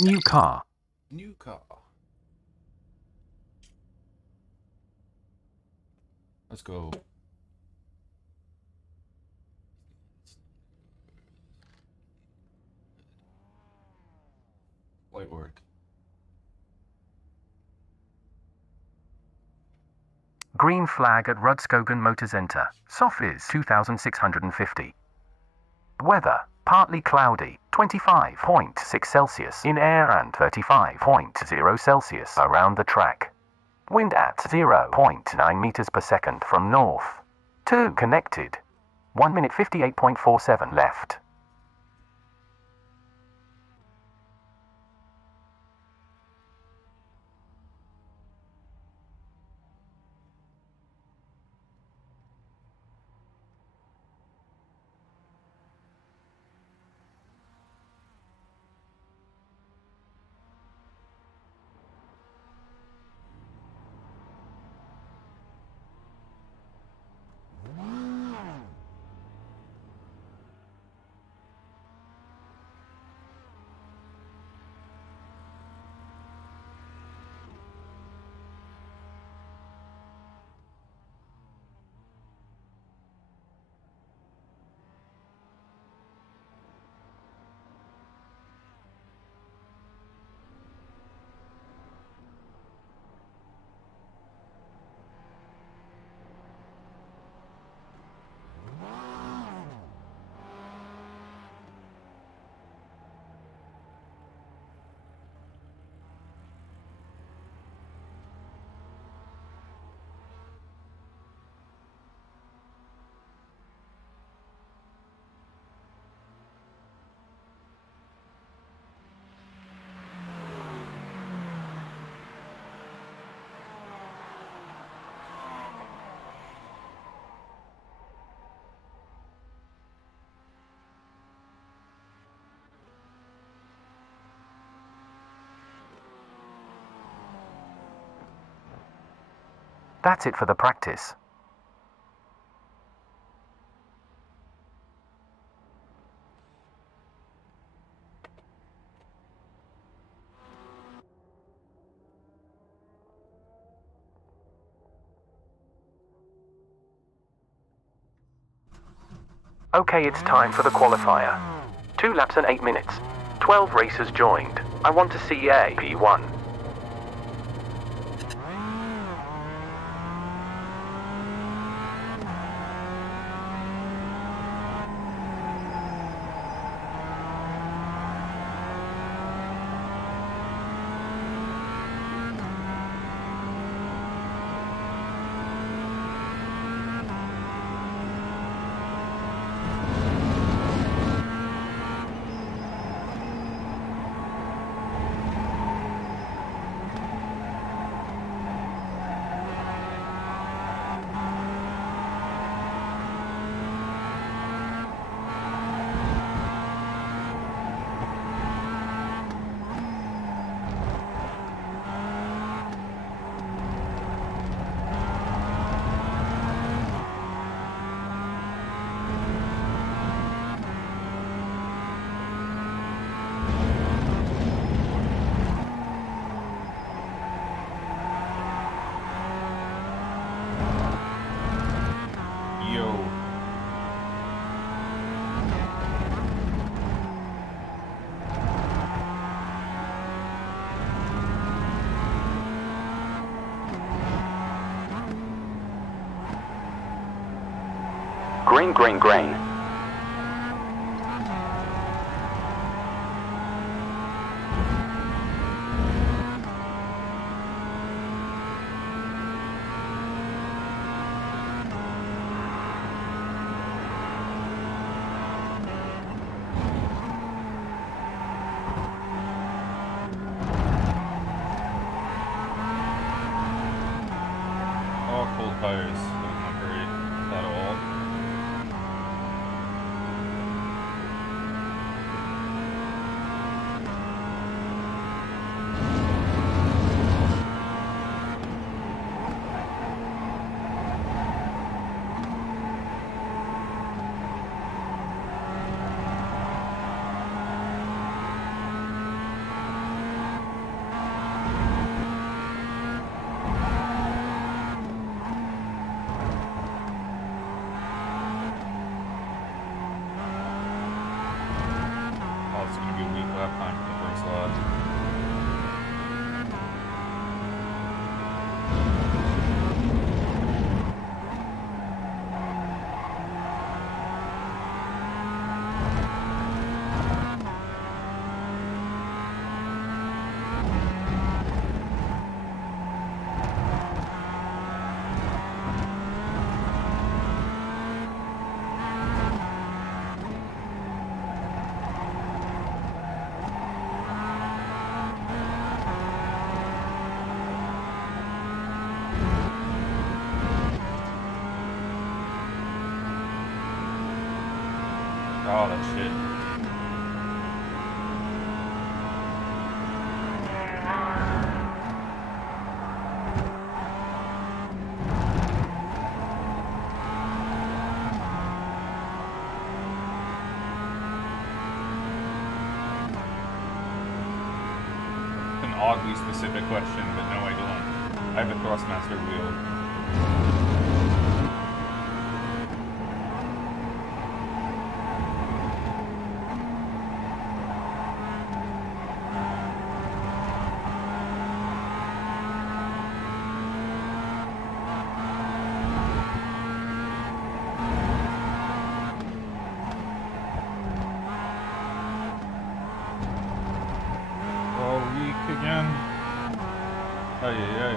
New car. New car. Let's go. Light work. Green flag at Rudskogen Motorsenter. SOF is 2650. Weather, partly cloudy, 25.6 Celsius in air and 35.0 Celsius around the track. Wind at 0.9 meters per second from north. 2 connected. 1 minute 58.47 left. That's it for the practice. Okay, it's time for the qualifier. 2 laps and 8 minutes. 12 racers joined. I want to see a P1. Green. Oh, cold tires. That was not great at all. Oh, that shit. An oddly specific question, but no, I don't. I have a Thrustmaster wheel. Again. Ay, ay, ay.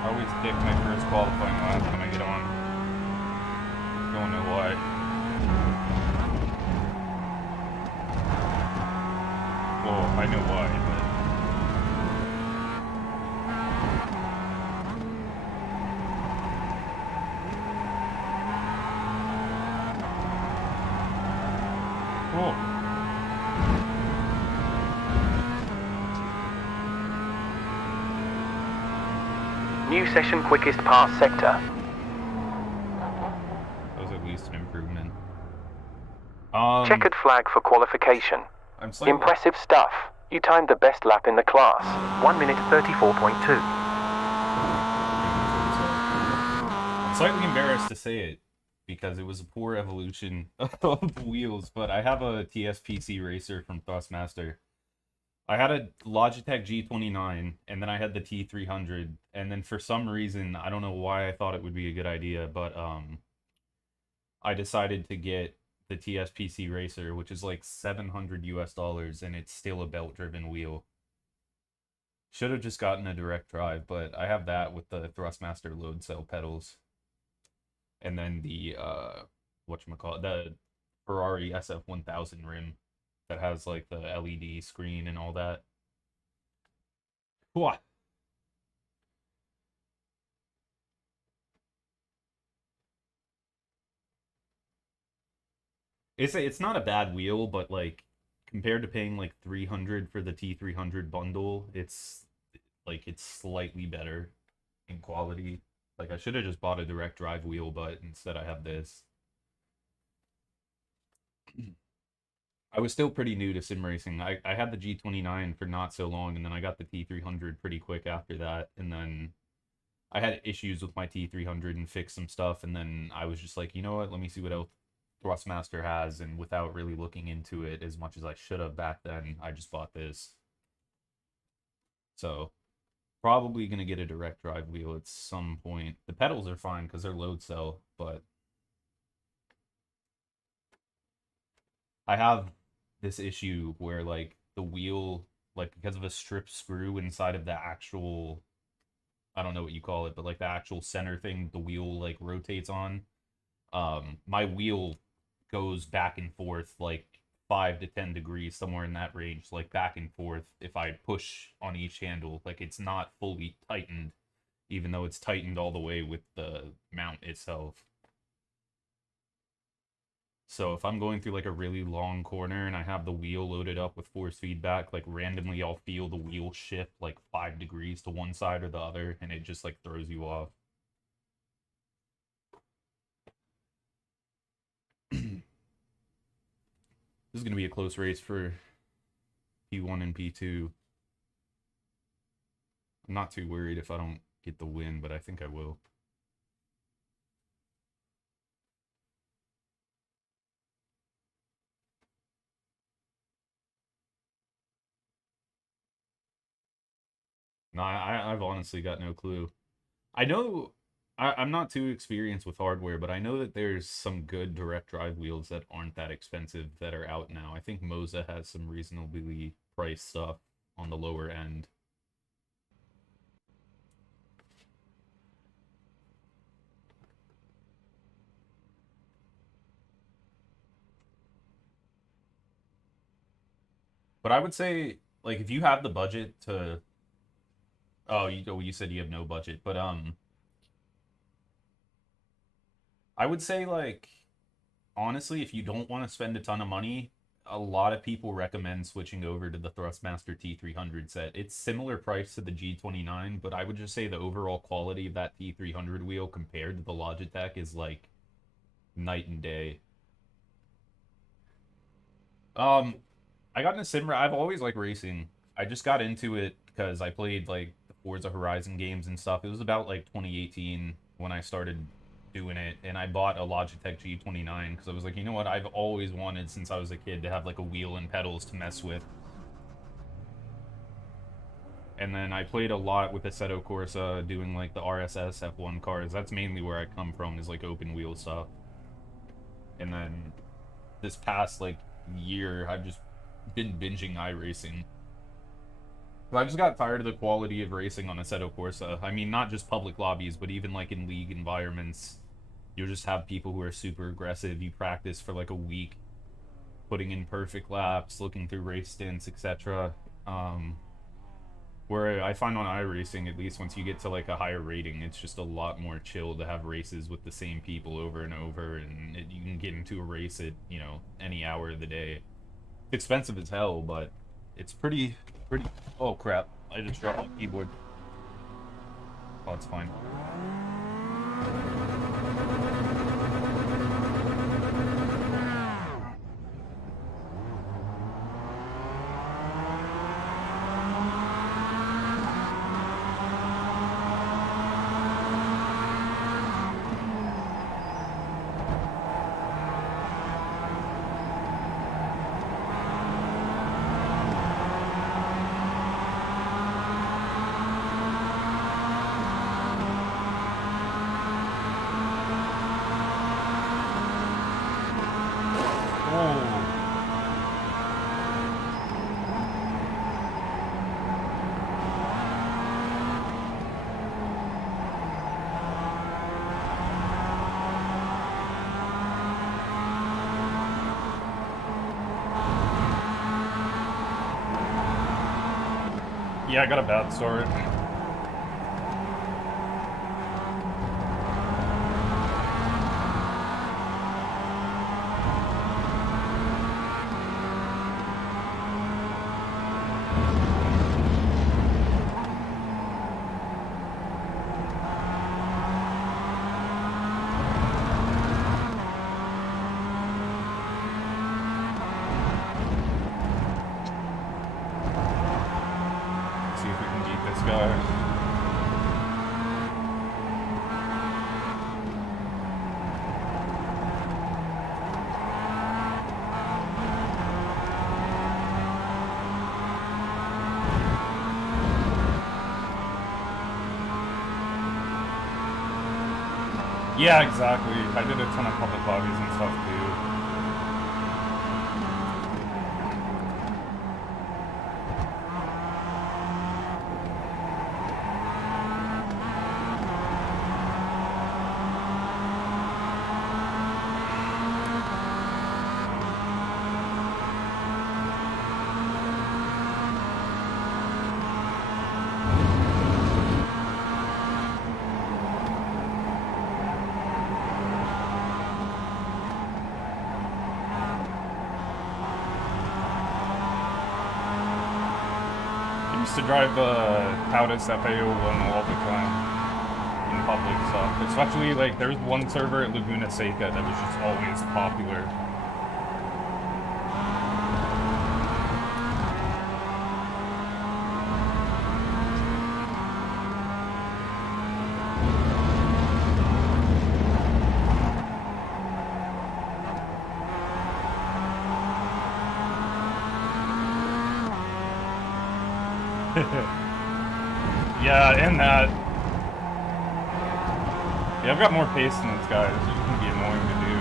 I always dick my first qualifying lap when I get on. Don't know why. Well, I know why, but... Cool. New session quickest pass sector. That was at least an improvement. Checkered flag for qualification. I'm slightly... Impressive stuff. You timed the best lap in the class. 1 minute 34.2. I'm slightly embarrassed to say it, because it was a poor evolution of wheels, but I have a TSPC racer from Thrustmaster. I had a Logitech G29, and then I had the T300, and then for some reason, I don't know why I thought it would be a good idea, but I decided to get the TSPC racer, which is like $700 US, and it's still a belt-driven wheel. Should have just gotten a direct drive, but I have that with the Thrustmaster load cell pedals. And then the, whatchamacallit, the Ferrari SF1000 rim that has, like, the LED screen and all that. What? It's not a bad wheel, but, like, compared to paying, like, $300 for the T300 bundle, it's, like, it's slightly better in quality. Like, I should have just bought a direct drive wheel, but instead I have this. I was still pretty new to sim racing. I had the G29 for not so long, and then I got the T300 pretty quick after that. And then I had issues with my T300 and fixed some stuff. And then I was just like, you know what? Let me see what else Thrustmaster has. And without really looking into it as much as I should have back then, I just bought this. So probably going to get a direct drive wheel at some point. The pedals are fine because they're load cell, but I have this issue where, like, the wheel, like, because of a strip screw inside of the actual, I don't know what you call it, but, like, the actual center thing the wheel, like, rotates on, my wheel goes back and forth, like, 5 to 10 degrees, somewhere in that range, like, back and forth if I push on each handle. Like, it's not fully tightened, even though it's tightened all the way with the mount itself. So if I'm going through like a really long corner and I have the wheel loaded up with force feedback, like randomly I'll feel the wheel shift like 5 degrees to one side or the other, and it just like throws you off. This is going to be a close race for P1 and P2. I'm not too worried if I don't get the win, but I think I will. No, I've honestly got no clue. I know I'm not too experienced with hardware, but I know that there's some good direct drive wheels that aren't that expensive that are out now. I think Moza has some reasonably priced stuff on the lower end. But I would say like if you have the budget to, oh, you said you have no budget, but I would say like honestly, if you don't want to spend a ton of money, a lot of people recommend switching over to the Thrustmaster T300 set. It's similar price to the G29, but I would just say the overall quality of that T300 wheel compared to the Logitech is like night and day. I got into sim. I've always liked racing. I just got into it because I played like the Forza Horizon games and stuff. It was about like 2018 when I started doing it, and I bought a Logitech G29 because I was like, you know what? I've always wanted since I was a kid to have like a wheel and pedals to mess with. And then I played a lot with Assetto Corsa, doing like the RSS F1 cars. That's mainly where I come from, is like open wheel stuff. And then this past like year, I've just been binging iRacing. I just got tired of the quality of racing on Assetto Corsa. I mean, not just public lobbies, but even like in league environments, you'll just have people who are super aggressive. You practice for like a week, putting in perfect laps, looking through race stints, etc. Where I find on iRacing, at least once you get to like a higher rating, it's just a lot more chill to have races with the same people over and over, and you can get into a race at, you know, any hour of the day. It's expensive as hell, but it's pretty. Oh crap! I just dropped my keyboard. Oh, it's fine. Yeah, I got a bad start. See if we can beat this guy. Yeah, exactly. I did a ton of public lobbies and stuff too. I used to drive the Taurus FAO1 all the time in public stuff. Especially, like, there was one server at Laguna Seca that was just always popular. Yeah, and that. Yeah, I've got more pace than these guys. It can be annoying to do.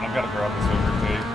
I've got to grab this overtake.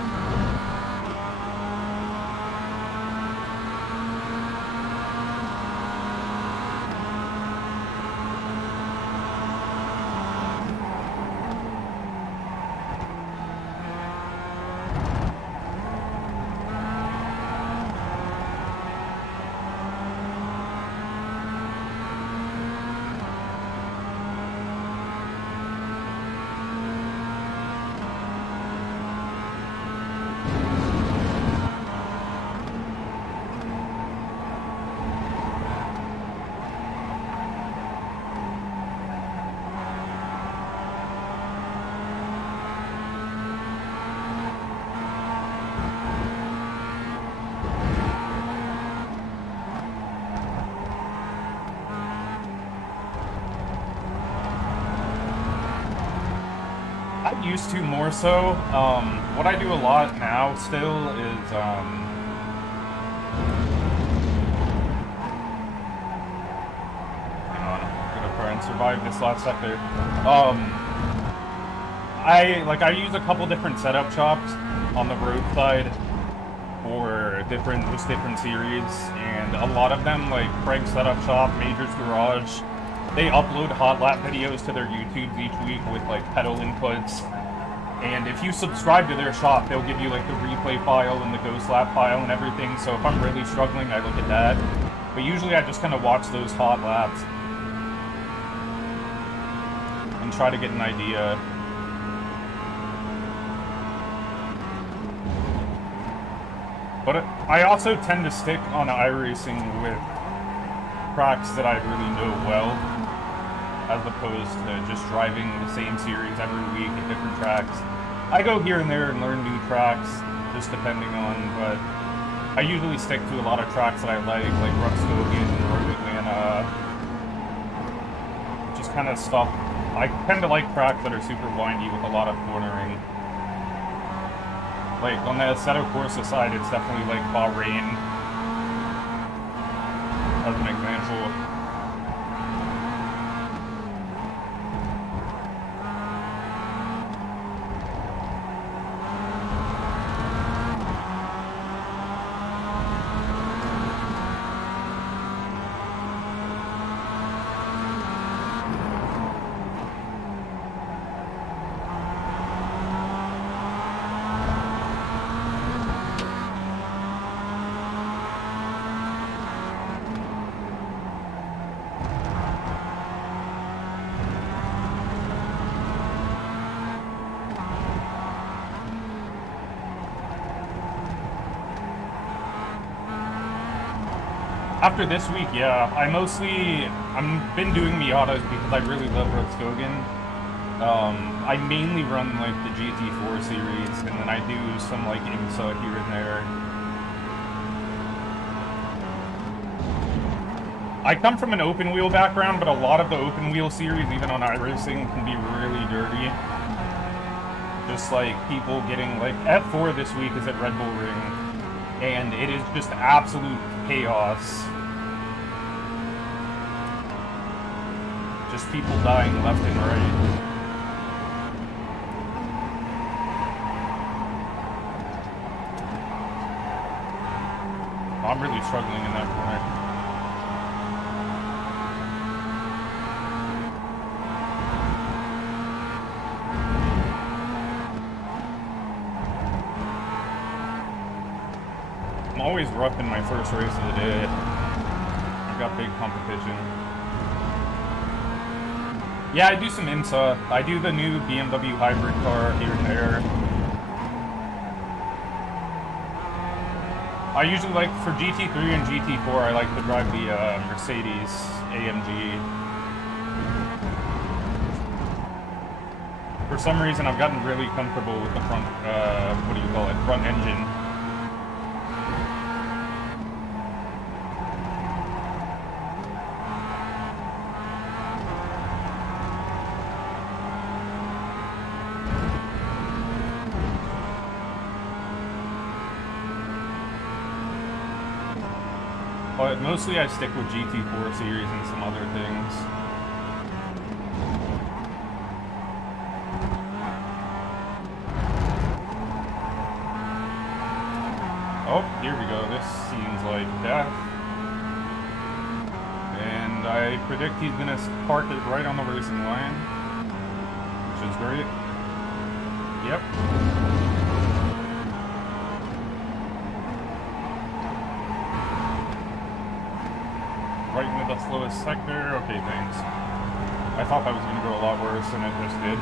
used to more so. What I do a lot now still is, hang on, I'm gonna try and survive this last sector. I use a couple different setup shops on the roadside for different series, and a lot of them, like Craig's Setup Shop, Major's Garage, they upload hot lap videos to their YouTubes each week with like pedal inputs. And if you subscribe to their shop, they'll give you like the replay file and the ghost lap file and everything. So if I'm really struggling, I look at that. But usually I just kind of watch those hot laps and try to get an idea. But I also tend to stick on iRacing with tracks that I really know well, as opposed to just driving the same series every week at different tracks. I go here and there and learn new tracks, just depending on, but I usually stick to a lot of tracks that I like Rudskogen, Road Atlanta, just kind of stuff. I tend to like tracks that are super windy with a lot of cornering. Like, on the Assetto Corsa side, it's definitely like Bahrain, as an example. After this week, yeah, I've been doing Miatas because I really love Rudskogen. I mainly run like the GT4 series, and then I do some like IMSA here and there. I come from an open wheel background, but a lot of the open wheel series, even on iRacing, can be really dirty. Just like people getting, like, F4 this week is at Red Bull Ring, and it is just absolute chaos. Just people dying left and right. I'm really struggling in that corner. I'm always rough in my first race of the day. I've got big competition. Yeah, I do some IMSA. I do the new BMW hybrid car here and there. I usually like, for GT3 and GT4, I like to drive the Mercedes AMG. For some reason, I've gotten really comfortable with the front, front engine. But mostly I stick with GT4 series and some other things. Oh, here we go. This seems like death. And I predict he's gonna park it right on the racing line, which is great. Yep. Right into the slowest sector. Okay, thanks. I thought that was going to go a lot worse than it just did.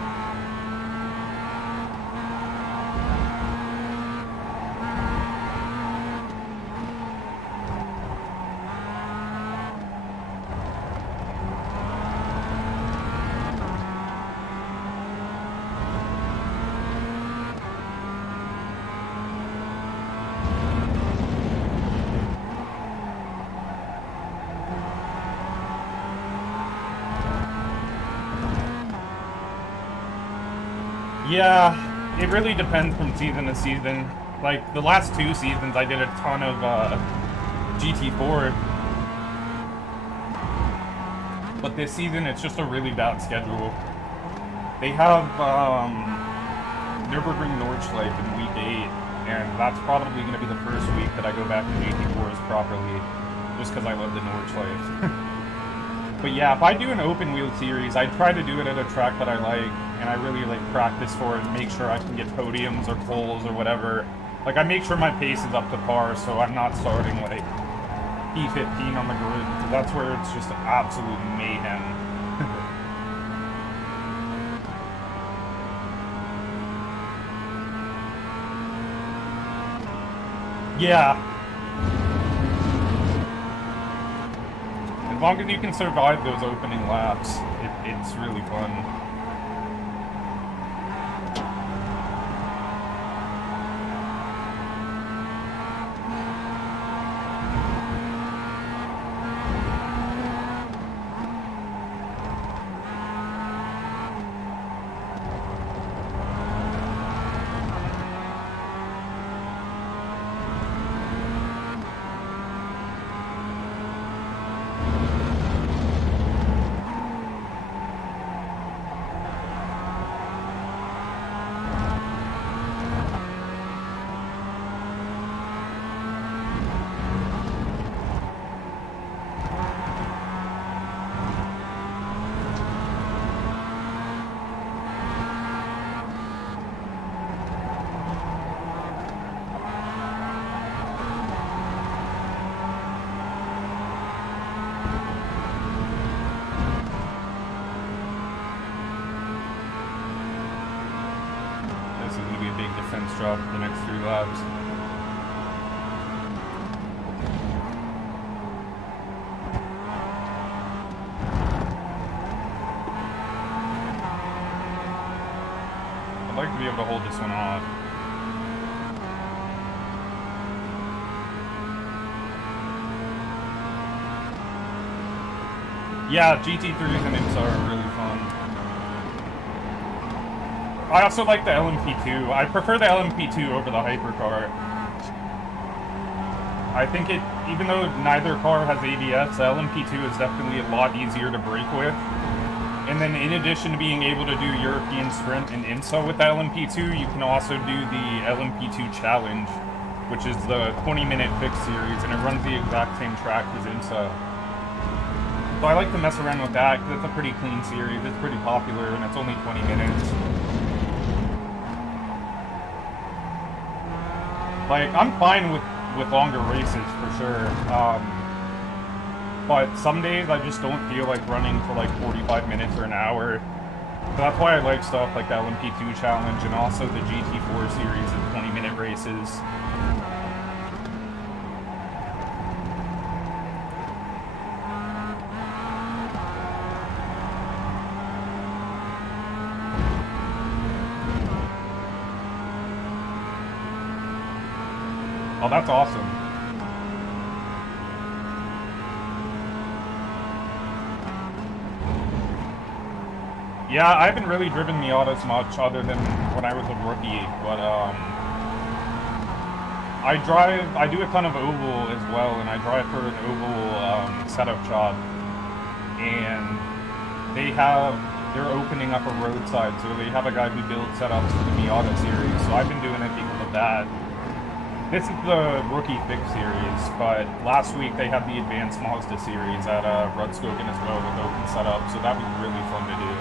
Yeah, it really depends from season to season. Like, the last 2 seasons, I did a ton of GT4. But this season, it's just a really bad schedule. They have Nürburgring Nordschleife in week 8, and that's probably going to be the first week that I go back to GT4s properly, just because I love the Nordschleife. But yeah, if I do an open wheel series, I try to do it at a track that I like, and I really like practice for it and make sure I can get podiums or poles or whatever. Like, I make sure my pace is up to par, so I'm not starting like P15 on the grid, because that's where it's just absolute mayhem. Yeah. As long as you can survive those opening laps, it's really fun. Drop the next 3 laps. I'd like to be able to hold this one off. Yeah, GT3s and IMSA are really fun. I also like the LMP2. I prefer the LMP2 over the hypercar. I think it, even though neither car has ABS, the LMP2 is definitely a lot easier to brake with. And then in addition to being able to do European Sprint and IMSA with the LMP2, you can also do the LMP2 Challenge, which is the 20-minute fixed series, and it runs the exact same track as IMSA. So I like to mess around with that, because it's a pretty clean series, it's pretty popular, and it's only 20 minutes. Like, I'm fine with longer races, for sure. But some days I just don't feel like running for like 45 minutes or an hour. So that's why I like stuff like the LMP2 Challenge and also the GT4 series of 20-minute races. Oh, that's awesome. Yeah, I haven't really driven Miatas much other than when I was a rookie, but I do a ton of oval as well, and I drive for an oval setup shop, and they're opening up a roadside, so they have a guy who builds setups for the Miata series, so I've been doing it because of that. This is the Rookie Fix series, but last week they had the Advanced Mazda series at Rudskogen as well with open setup, so that was really fun to do.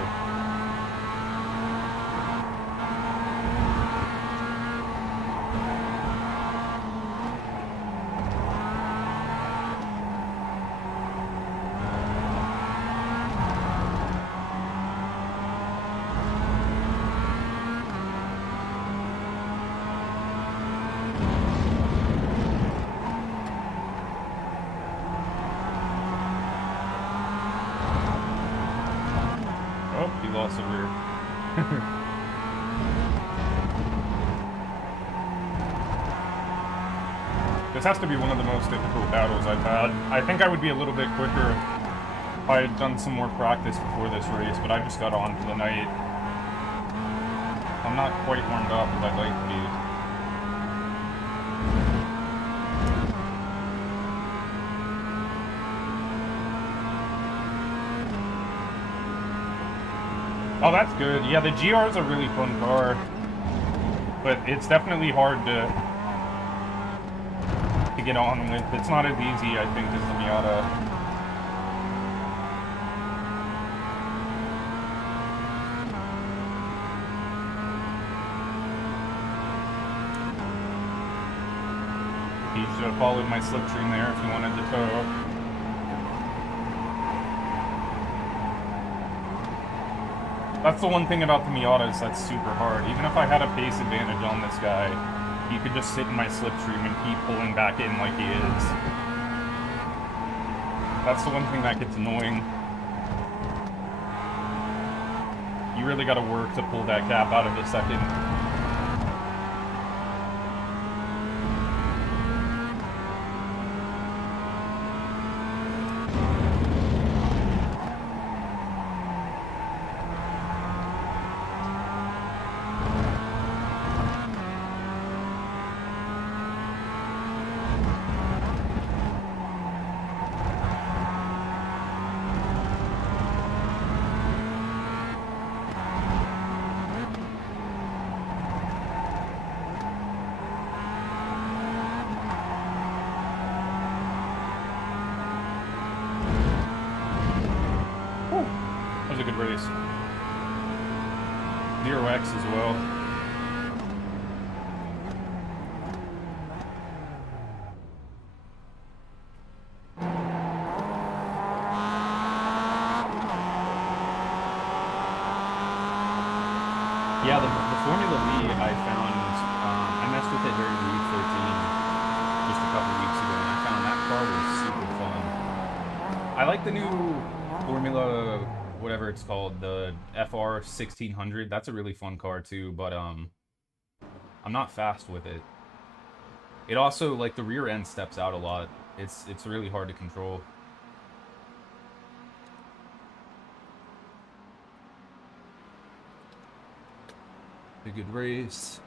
Lost the rear. This has to be one of the most difficult battles I've had. I think I would be a little bit quicker if I had done some more practice before this race, but I just got on for the night. I'm not quite warmed up as I'd like to be. Oh, that's good. Yeah, the GR is a really fun car, but it's definitely hard to get on with. It's not as easy, I think, as the Miata. You should have followed my slipstream there if you wanted to tow. That's the one thing about the Miatas that's super hard. Even if I had a pace advantage on this guy, he could just sit in my slipstream and keep pulling back in like he is. That's the one thing that gets annoying. You really gotta work to pull that cap out of the second. That was a good race. 0x as well. Yeah, the Formula V I found, I messed with it during week 13 just a couple weeks ago, and I found that car was super fun. I like the new Formula, whatever it's called, the FR 1600. That's a really fun car too, but I'm not fast with it. It also, like, the rear end steps out a lot. It's really hard to control. A good race.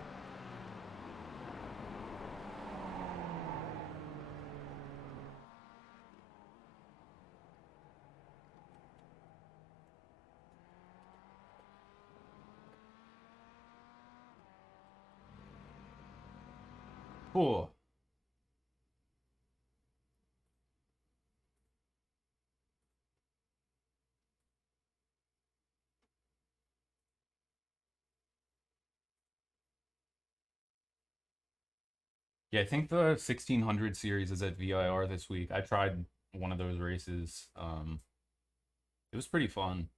Cool. Yeah, I think the 1600 series is at VIR this week. I tried one of those races. It was pretty fun.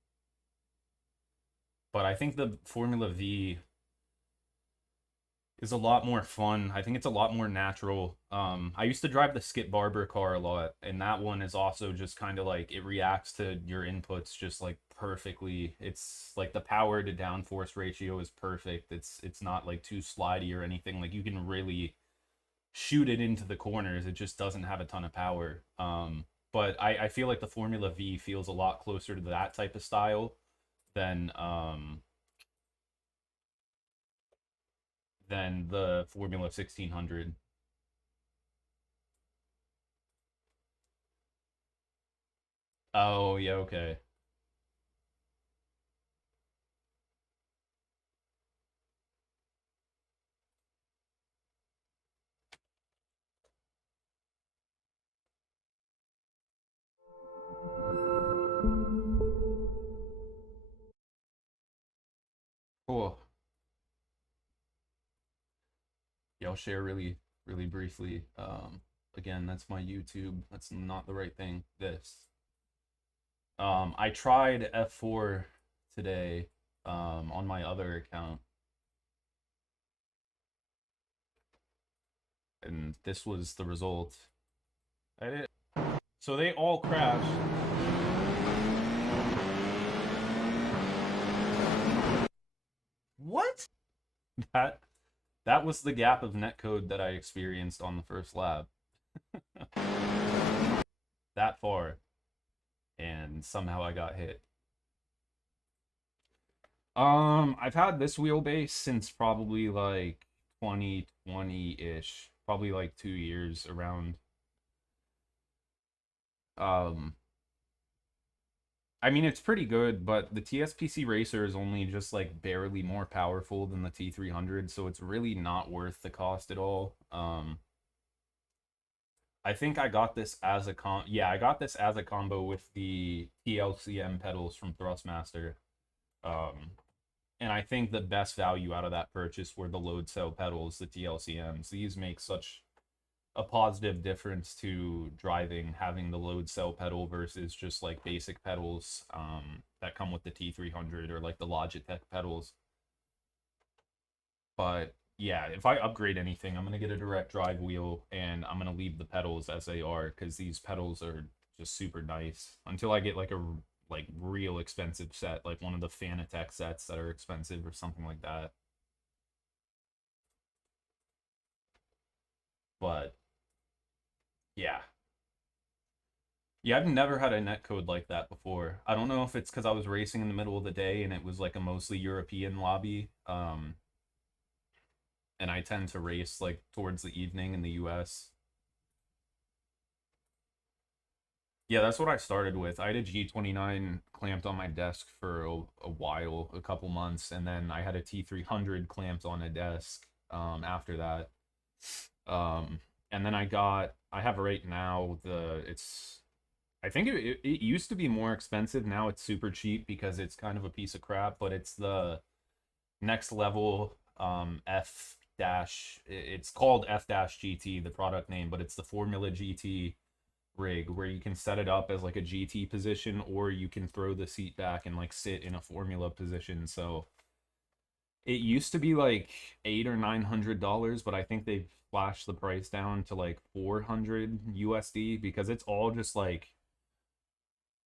But I think the Formula V is a lot more fun. I think it's a lot more natural. I used to drive the Skip Barber car a lot, and that one is also just kind of like, it reacts to your inputs just like perfectly. It's like the power to downforce ratio is perfect. It's not like too slidey or anything. Like, you can really shoot it into the corners. It just doesn't have a ton of power. But I feel like the Formula V feels a lot closer to that type of style than the Formula 1600. Oh, yeah, okay. Cool. Yeah, I'll share really, really briefly. Again, that's my YouTube. That's not the right thing. This. I tried F4 today, on my other account, and this was the result. I did. So they all crashed. What? That that was the gap of netcode that I experienced on the first lap. That far. And somehow I got hit. I've had this wheelbase since probably like 2020-ish, probably like 2 years around. Um, I mean, it's pretty good, but the TSPC Racer is only just like barely more powerful than the T300, so it's really not worth the cost at all. I think I got this as a I got this as a combo with the TLCM pedals from Thrustmaster. Um, and I think the best value out of that purchase were the load cell pedals, the TLCMs. These make such a positive difference to driving, having the load cell pedal versus just like basic pedals that come with the T300 or like the Logitech pedals. But yeah, if I upgrade anything, I'm gonna get a direct drive wheel and I'm gonna leave the pedals as they are because these pedals are just super nice until I get like a like real expensive set, like one of the Fanatec sets that are expensive or something like that. But yeah. Yeah, I've never had a netcode like that before. I don't know if it's because I was racing in the middle of the day and it was like a mostly European lobby. And I tend to race like towards the evening in the US. Yeah, that's what I started with. I had a G29 clamped on my desk for a while, a couple months, and then I had a T300 clamped on a desk after that. Um, and then I have right now I think it used to be more expensive. Now it's super cheap because it's kind of a piece of crap, but it's the next level F dash. It's called F dash GT, the product name, but it's the Formula GT rig where you can set it up as like a GT position or you can throw the seat back and like sit in a Formula position. So it used to be like $800 or $900, but I think they've flashed the price down to like 400 USD because it's all just like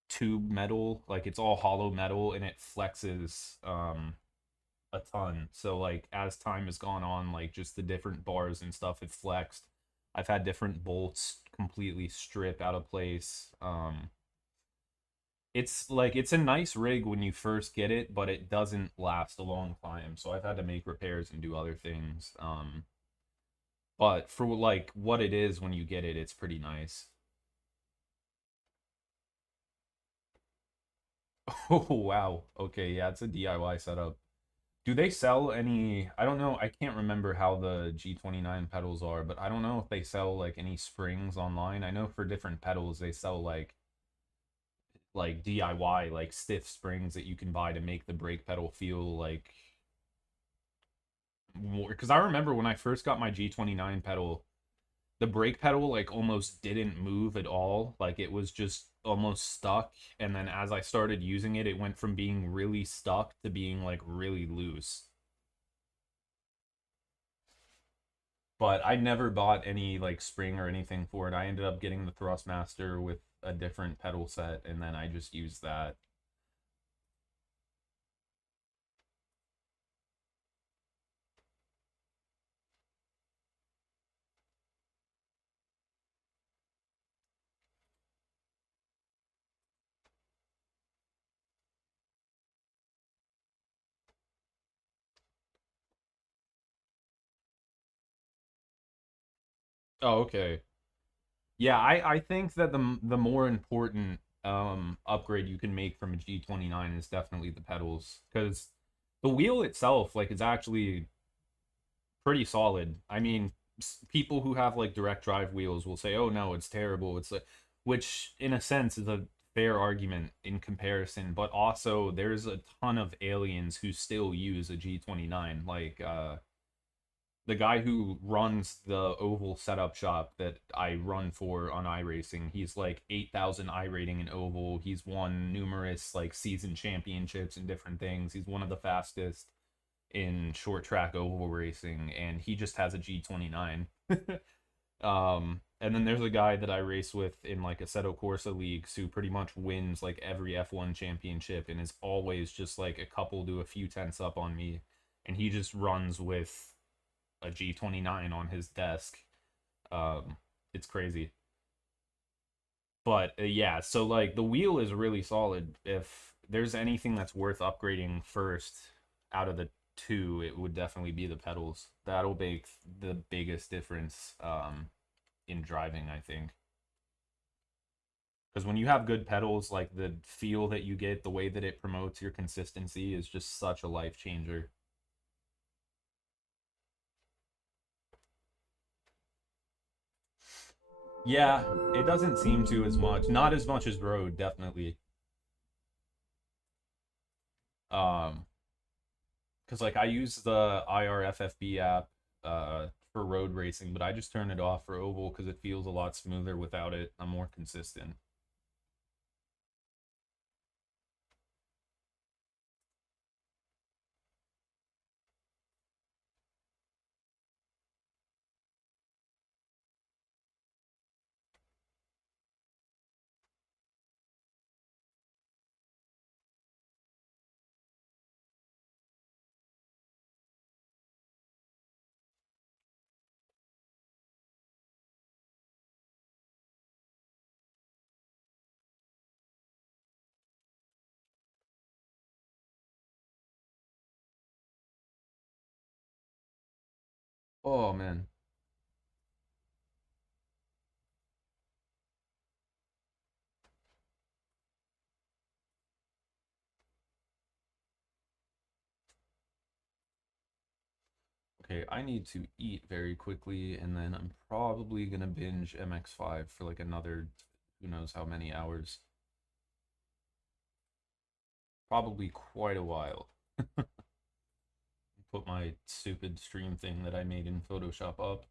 tube metal, like it's all hollow metal and it flexes a ton. So like as time has gone on, like just the different bars and stuff have flexed. I've had different bolts completely strip out of place. It's like it's a nice rig when you first get it, but it doesn't last a long time. So I've had to make repairs and do other things. But for like what it is when you get it, it's pretty nice. Oh wow. Okay, yeah, it's a DIY setup. Do they sell any? I don't know. I can't remember how the G29 pedals are, but I don't know if they sell like any springs online. I know for different pedals they sell like DIY like stiff springs that you can buy to make the brake pedal feel like more. Because I remember when I first got my G29 pedal, the brake pedal like almost didn't move at all. Like it was just almost stuck. And then as I started using it, it went from being really stuck to being like really loose. But I never bought any like spring or anything for it. I ended up getting the Thrustmaster with a different pedal set, and then I just used that. Oh, okay. Yeah, I think that the more important upgrade you can make from a G29 is definitely the pedals because the wheel itself like is actually pretty solid. I mean, people who have like direct drive wheels will say, "Oh no, it's terrible." It's like, which in a sense is a fair argument in comparison, but also there's a ton of aliens who still use a G29. Like the guy who runs the oval setup shop that I run for on iRacing, he's like 8,000 I rating in oval. He's won numerous like season championships and different things. He's one of the fastest in short track oval racing, and he just has a G29. And then there's a guy that I race with in like Assetto Corsa leagues who pretty much wins like every F1 championship and is always just like a couple to a few tenths up on me. And he just runs with a G29 on his desk. Um, it's crazy. But yeah, so like the wheel is really solid. If there's anything that's worth upgrading first, out of the two, it would definitely be the pedals. That'll make the biggest difference in driving, I think. Because when you have good pedals, like the feel that you get, the way that it promotes your consistency is just such a life changer. Yeah, it doesn't seem to as much. Not as much as road, definitely. Because like I use the IRFFB app for road racing, but I just turn it off for oval because it feels a lot smoother without it. I'm more consistent. Oh man. Okay, I need to eat very quickly, and then I'm probably gonna binge MX5 for like another who knows how many hours. Probably quite a while. Put my stupid stream thing that I made in Photoshop up.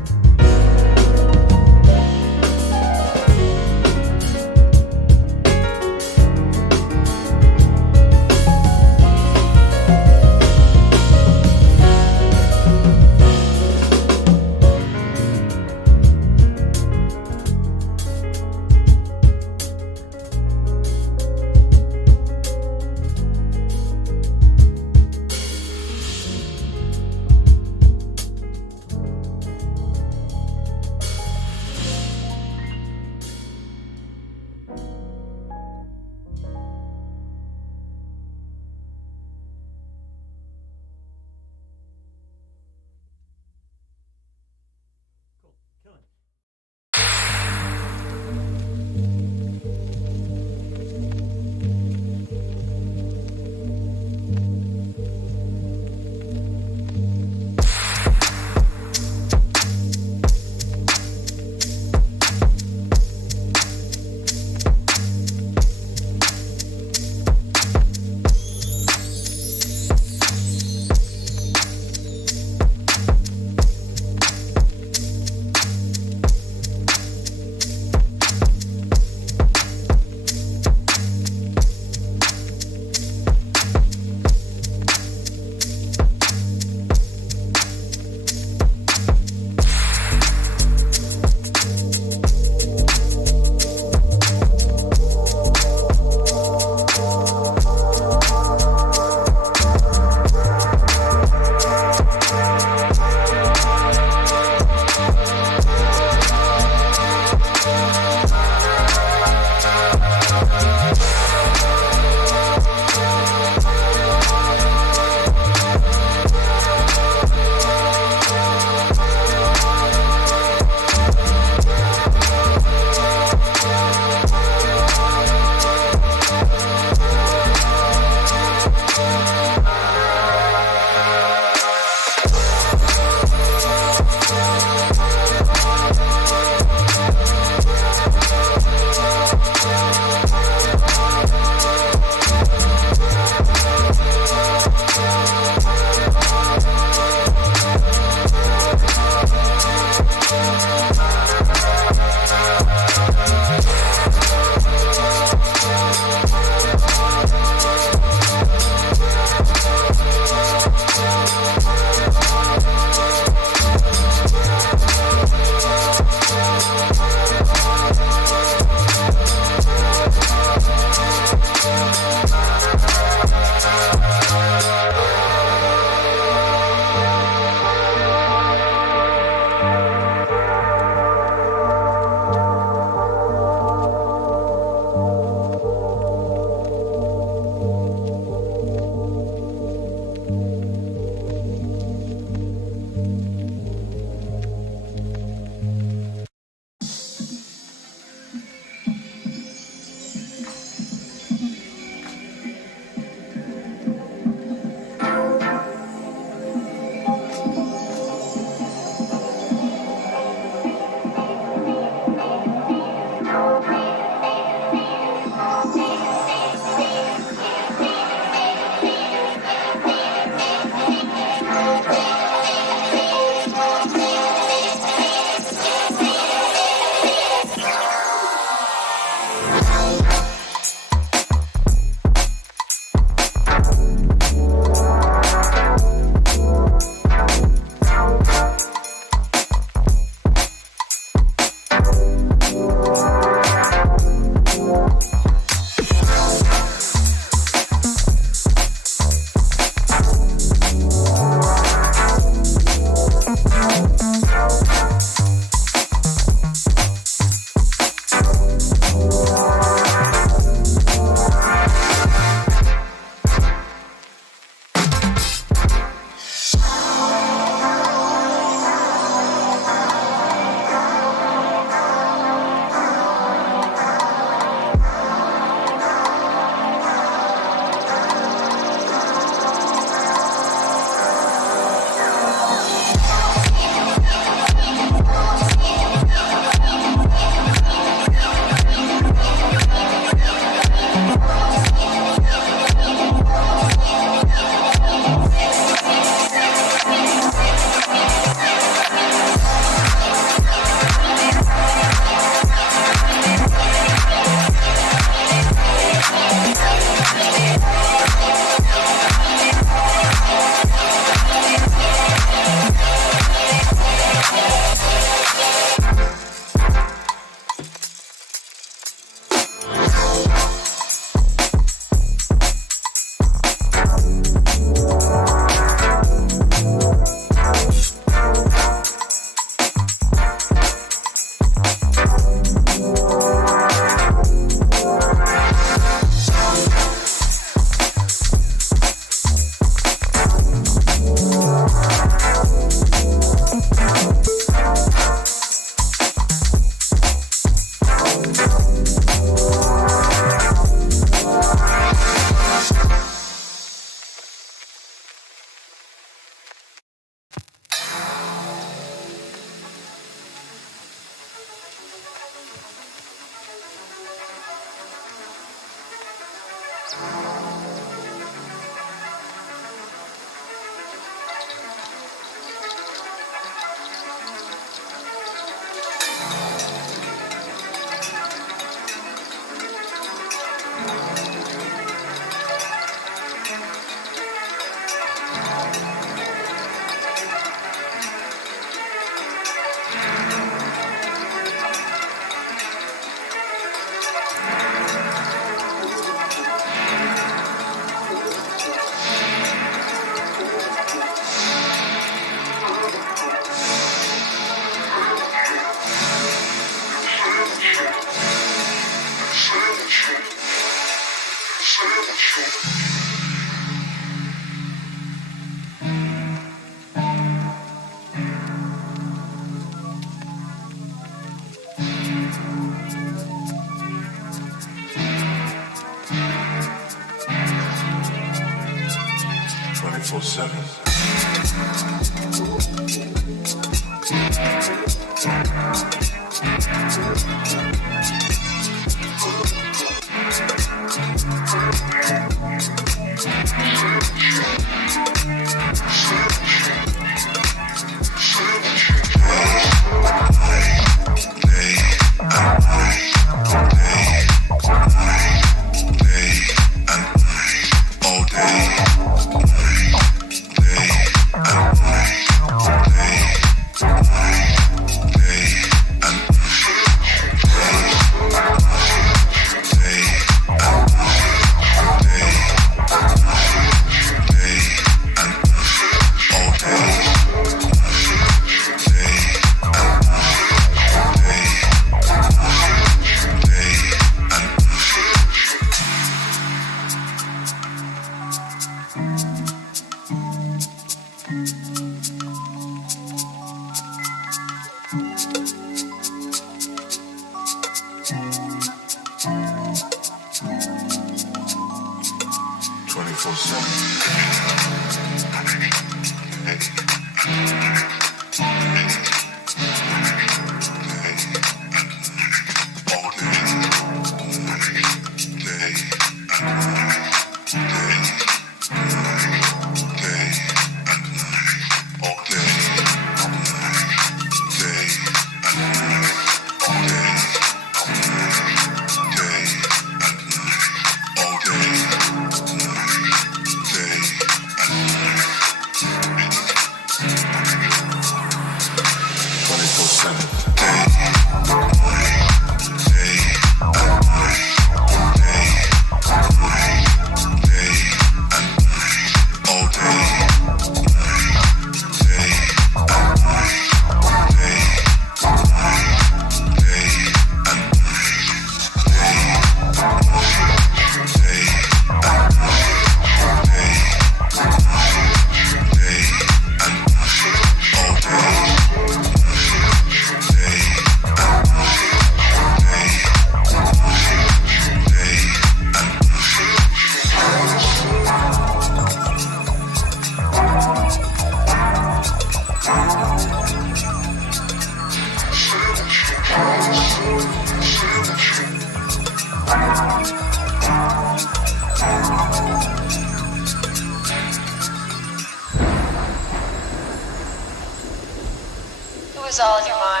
It was all in your mind.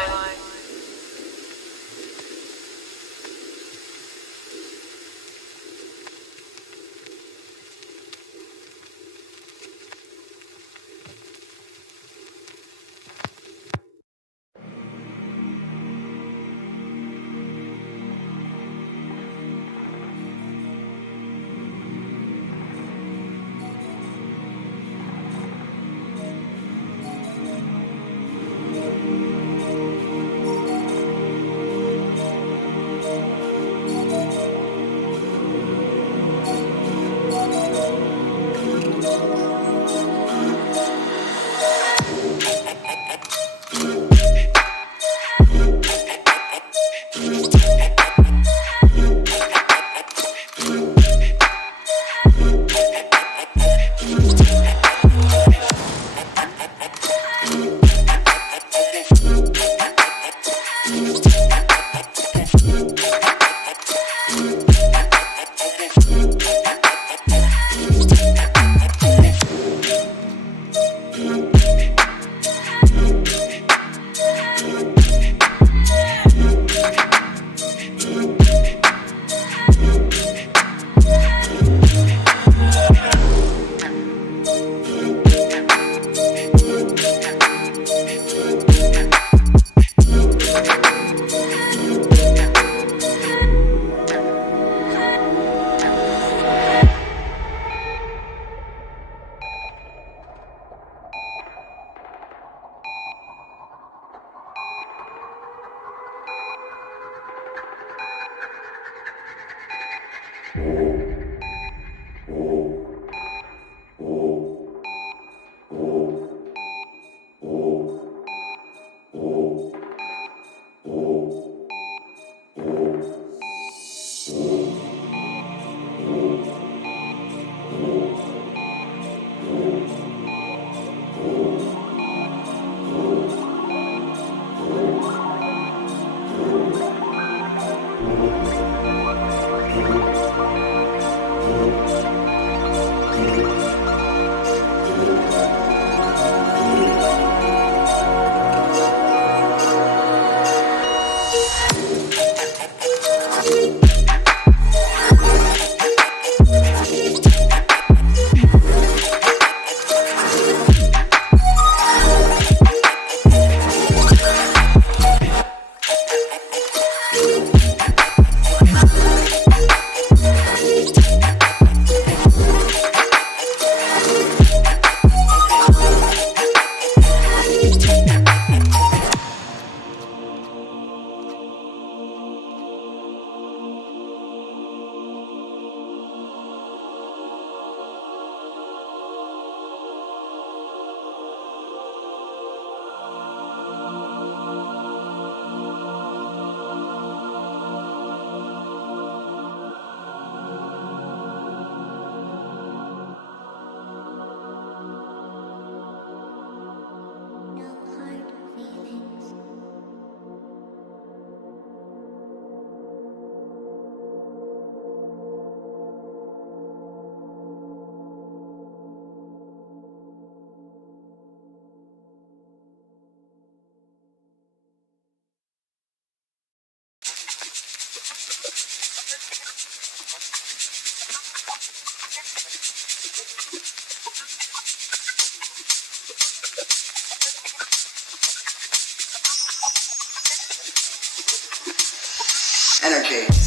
Energy.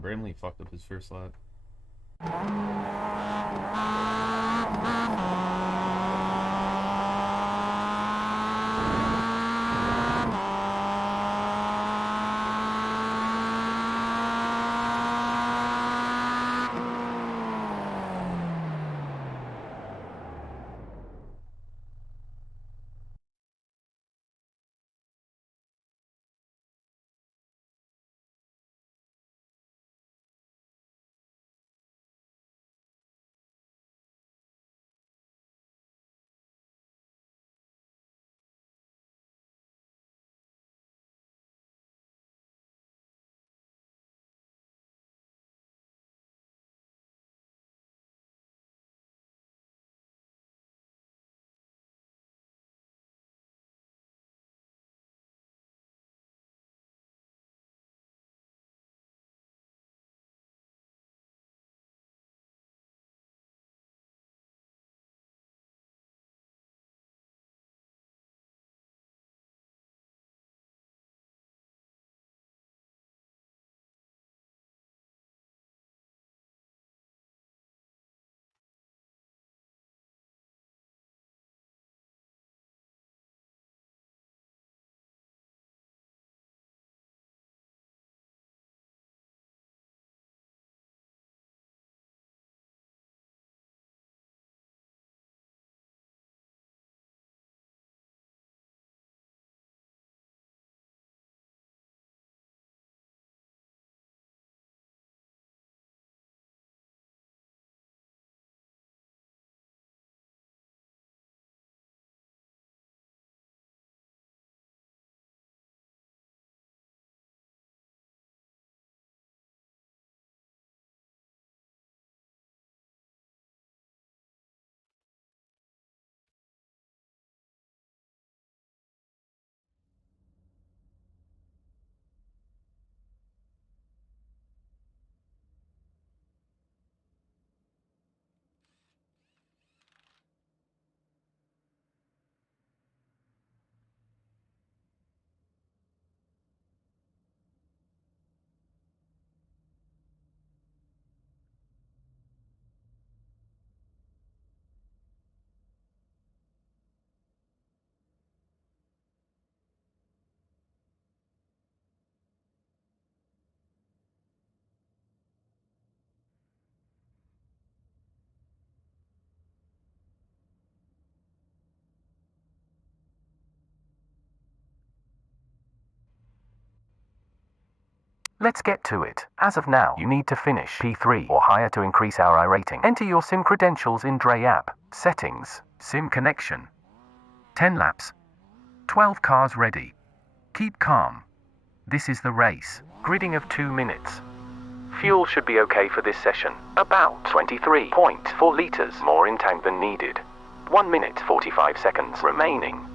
Bramley fucked up his first lap. Let's get to it. As of now, you need to finish P3 or higher to increase our iRating. Enter your sim credentials in Dre app. Settings. Sim connection. 10 laps. 12 cars ready. Keep calm. This is the race. Gridding of 2 minutes. Fuel should be okay for this session. About 23.4 liters more in tank than needed. 1 minute 45 seconds remaining.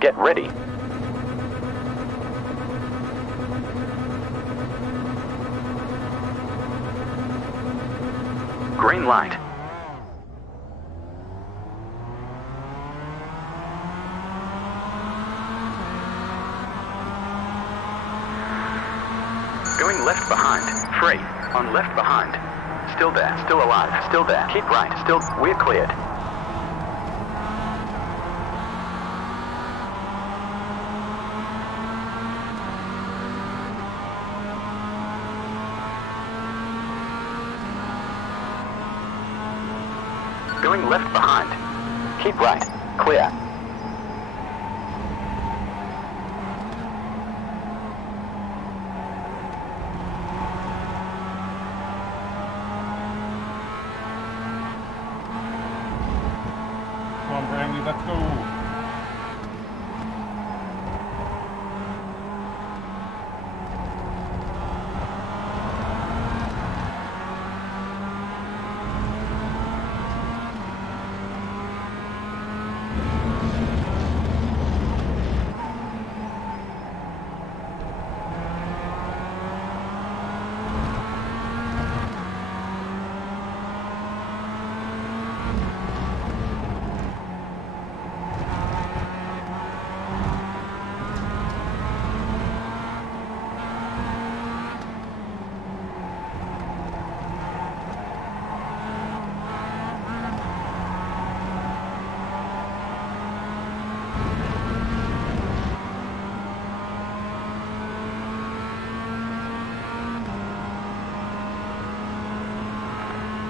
Get ready. Green light. Going left behind. Free. On left behind. Still there. Still alive. Still there. Keep right. Still. We're cleared. Going left behind. Keep right. Clear. Come on, Bramley, let's go.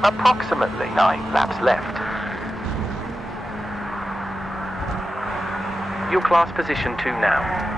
Approximately 9 laps left. Your class position 2 now.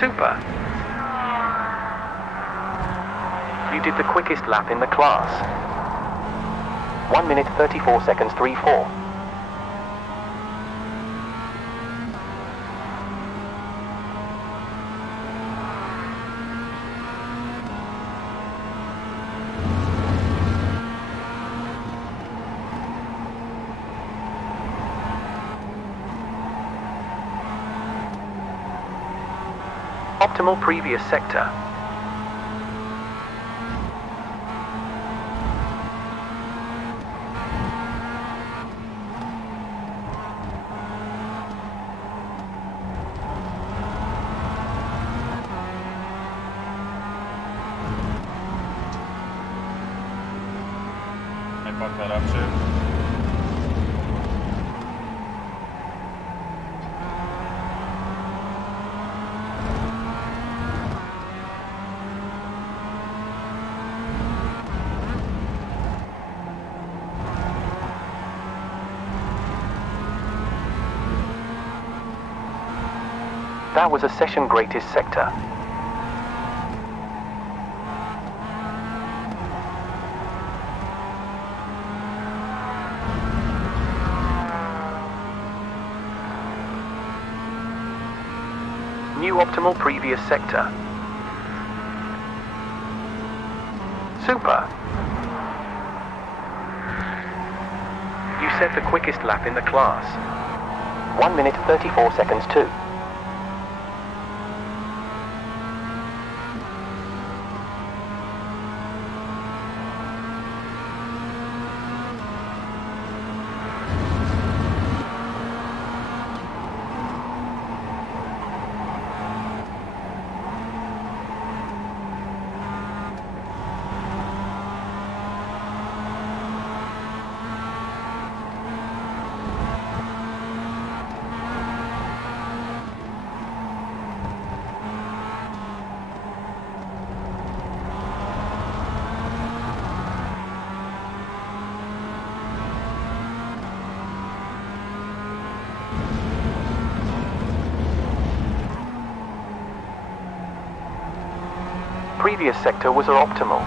Super. You did the quickest lap in the class. 1 minute 34 seconds 34. Optimal previous sector. I fucked that up, shit. That was a session greatest sector. New optimal previous sector. Super. You set the quickest lap in the class. 1 minute 34 seconds 2. Previous sector was optimal.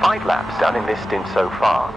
Five laps done in this stint so far.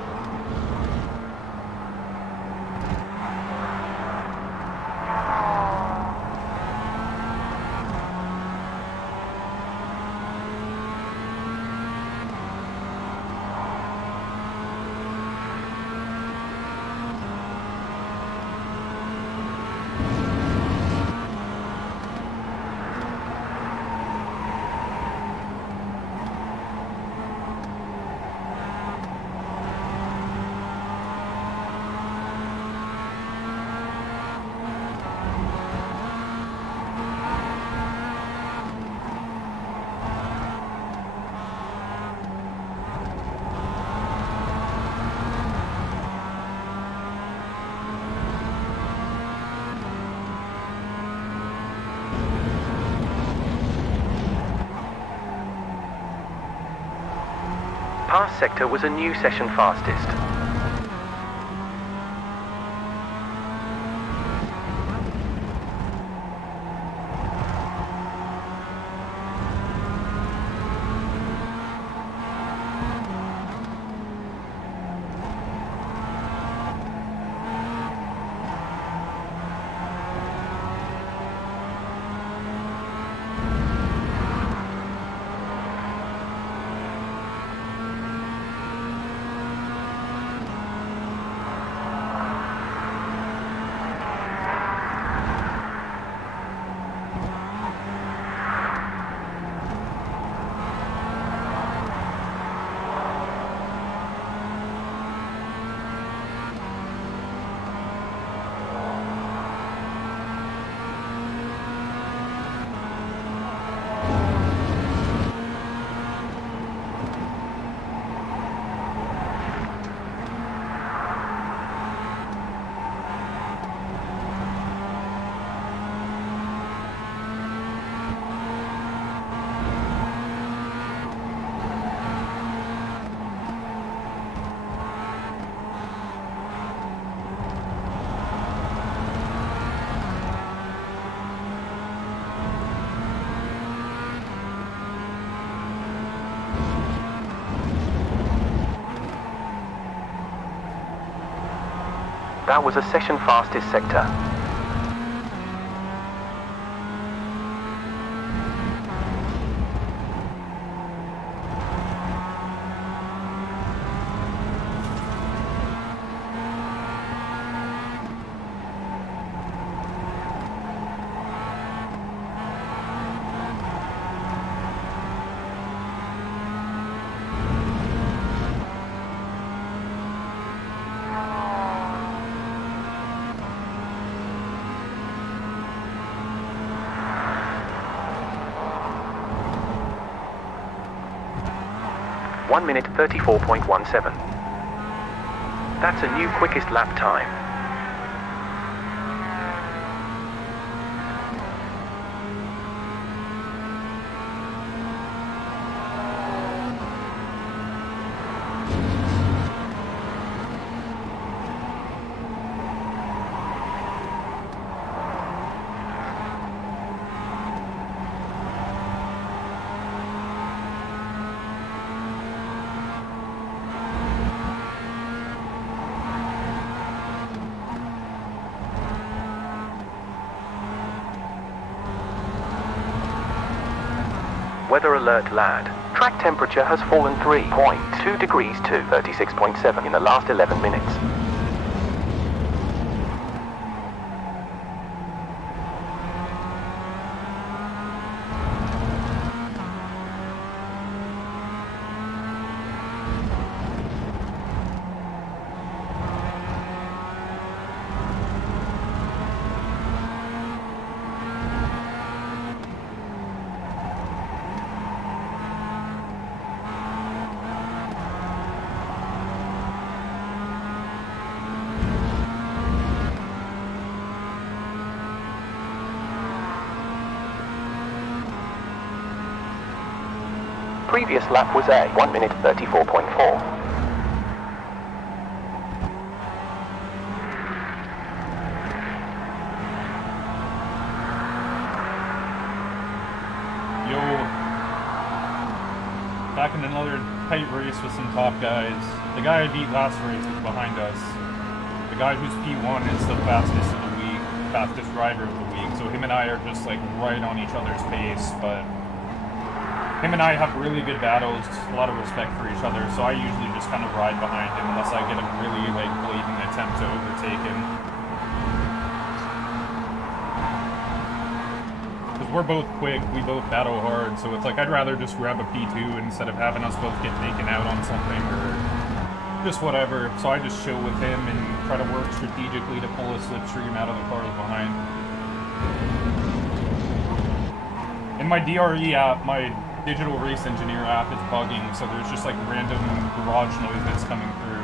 Pass sector was a new session fastest. That was a session fastest sector. One minute 34.17. That's a new quickest lap time. Weather alert, lad. Track temperature has fallen 3.2 degrees to 36.7 in the last 11 minutes. Previous lap was a 1 minute 34.4. Yo, back in another tight race with some top guys. The guy I beat last race is behind us. The guy who's P1 is the fastest of the week, fastest driver of the week. So him and I are just like right on each other's pace, but him and I have really good battles, a lot of respect for each other, so I usually just kind of ride behind him unless I get a really like blatant attempt to overtake him. Because we're both quick, we both battle hard, so it's like I'd rather just grab a P2 instead of having us both get taken out on something or just whatever. So I just chill with him and try to work strategically to pull a slipstream out of the cars behind. In my DRE app, my digital race engineer app is bugging, so there's just like random garage noise that's coming through.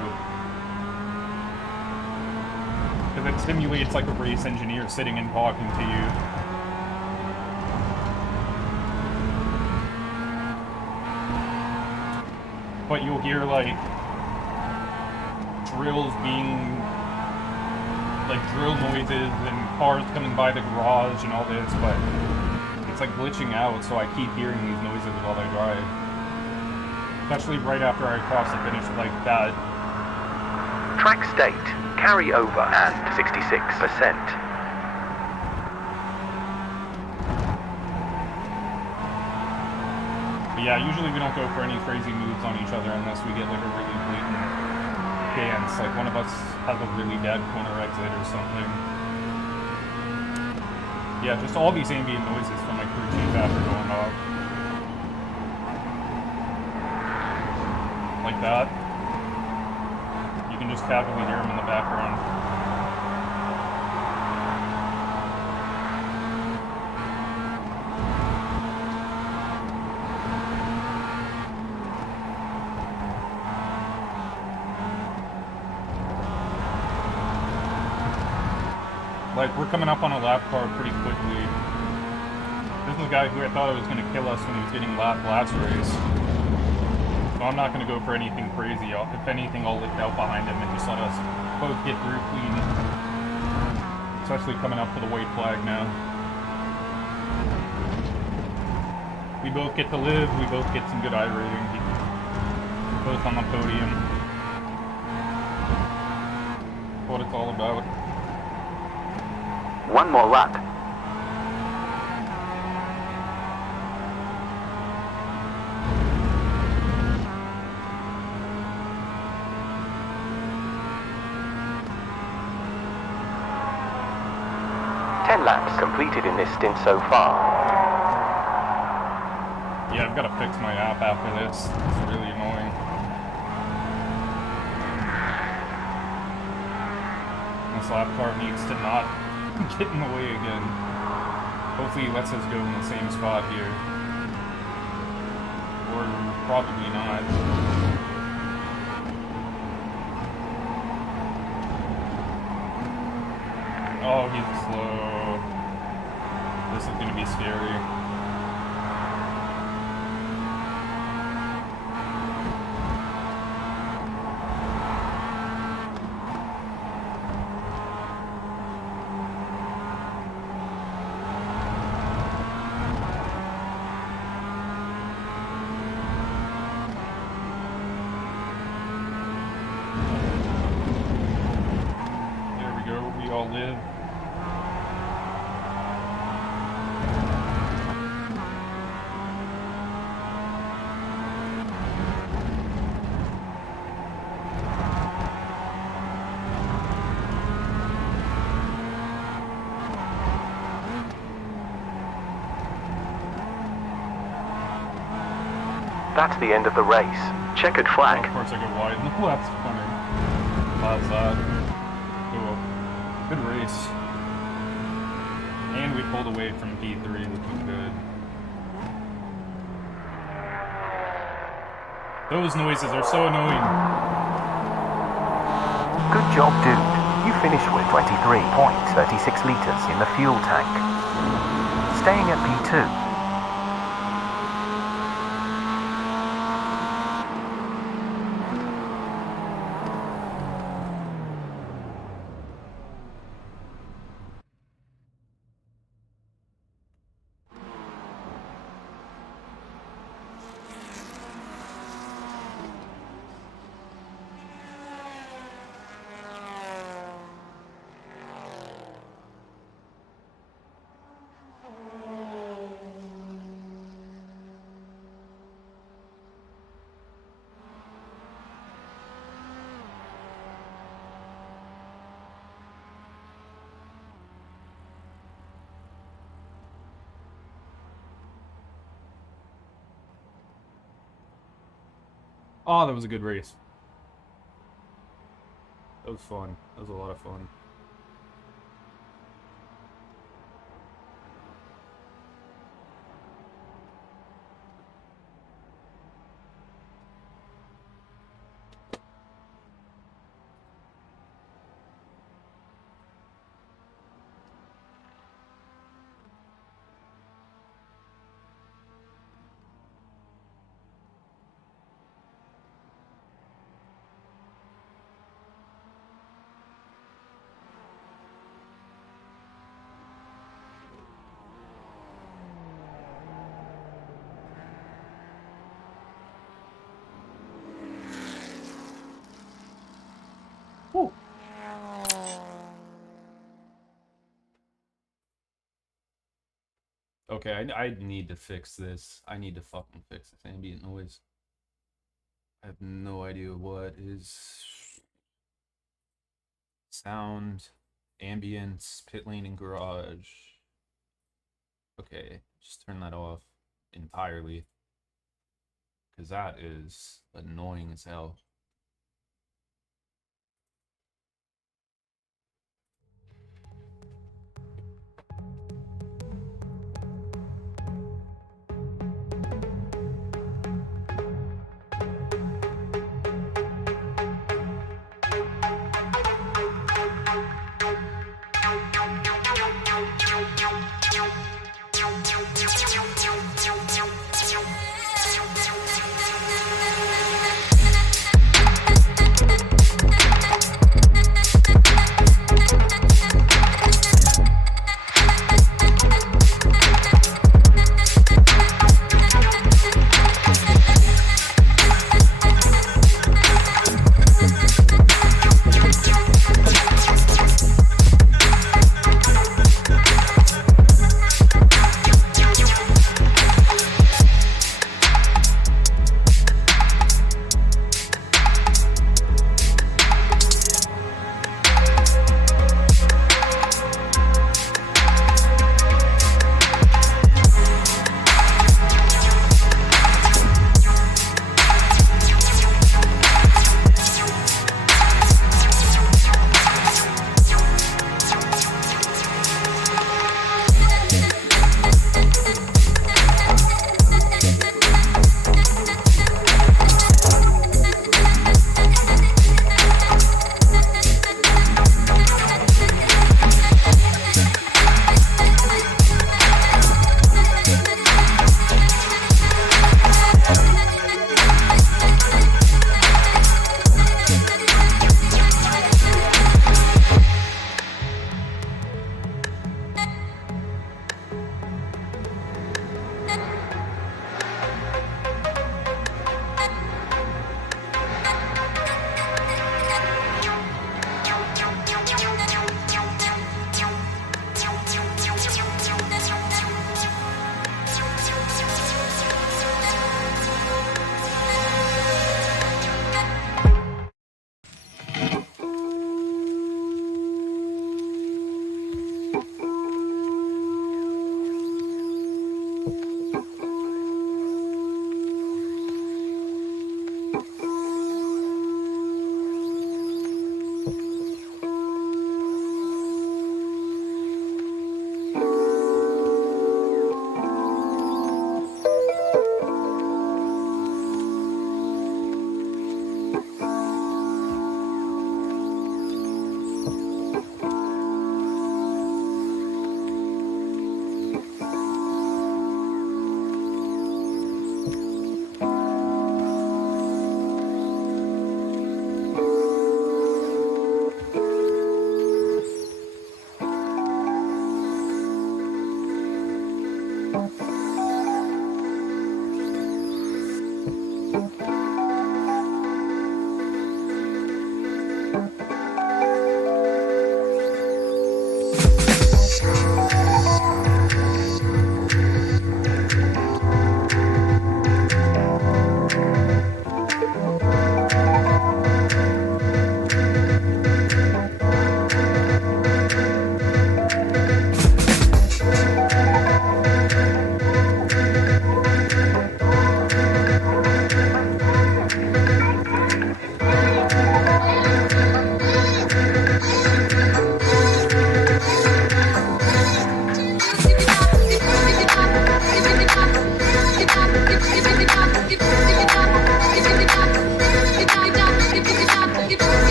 Because it simulates like a race engineer sitting and talking to you. but you'll hear like drills being like drill noises and cars coming by the garage and all this, but it's like glitching out, so I keep hearing these noises while I drive. Especially right after I cross the finish like that. Track state, carry over and 66%. But yeah, usually we don't go for any crazy moves on each other unless we get like a really blatant chance, like one of us has a really bad corner exit or something. Yeah, just all these ambient noises from my crew chief after going off. Like that. You can just casually hear them in the background. Like, we're coming up on a lap car pretty quickly. This is the guy who I thought was going to kill us when he was getting last race. So I'm not going to go for anything crazy. If anything, I'll lift out behind him and just let us both get through clean. Especially coming up for the white flag now. We both get to live, we both get some good iRating. We're both on the podium. That's what it's all about. One more lap. Laps completed in this stint so far. Yeah, I've got to fix my app after this. It's really annoying. This lap car needs to not get in the way again. Hopefully he lets us go in the same spot here. Or probably not. Oh, he's slow. This is gonna be scary. There we go, we all live. That's the end of the race. Checkered flag. Oh, of course I go wide. That's funny. That's that. Cool. Good race. And we pulled away from P3, which was good. Those noises are so annoying. Good job, dude. You finished with 23.36 litres in the fuel tank. Staying at P2. Oh, that was a good race. That was fun. That was a lot of fun. Okay, I need to fix this. I need to fucking fix this ambient noise. I have no idea what is sound, ambience, pit lane, and garage. Okay, just turn that off entirely, because that is annoying as hell.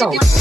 sold.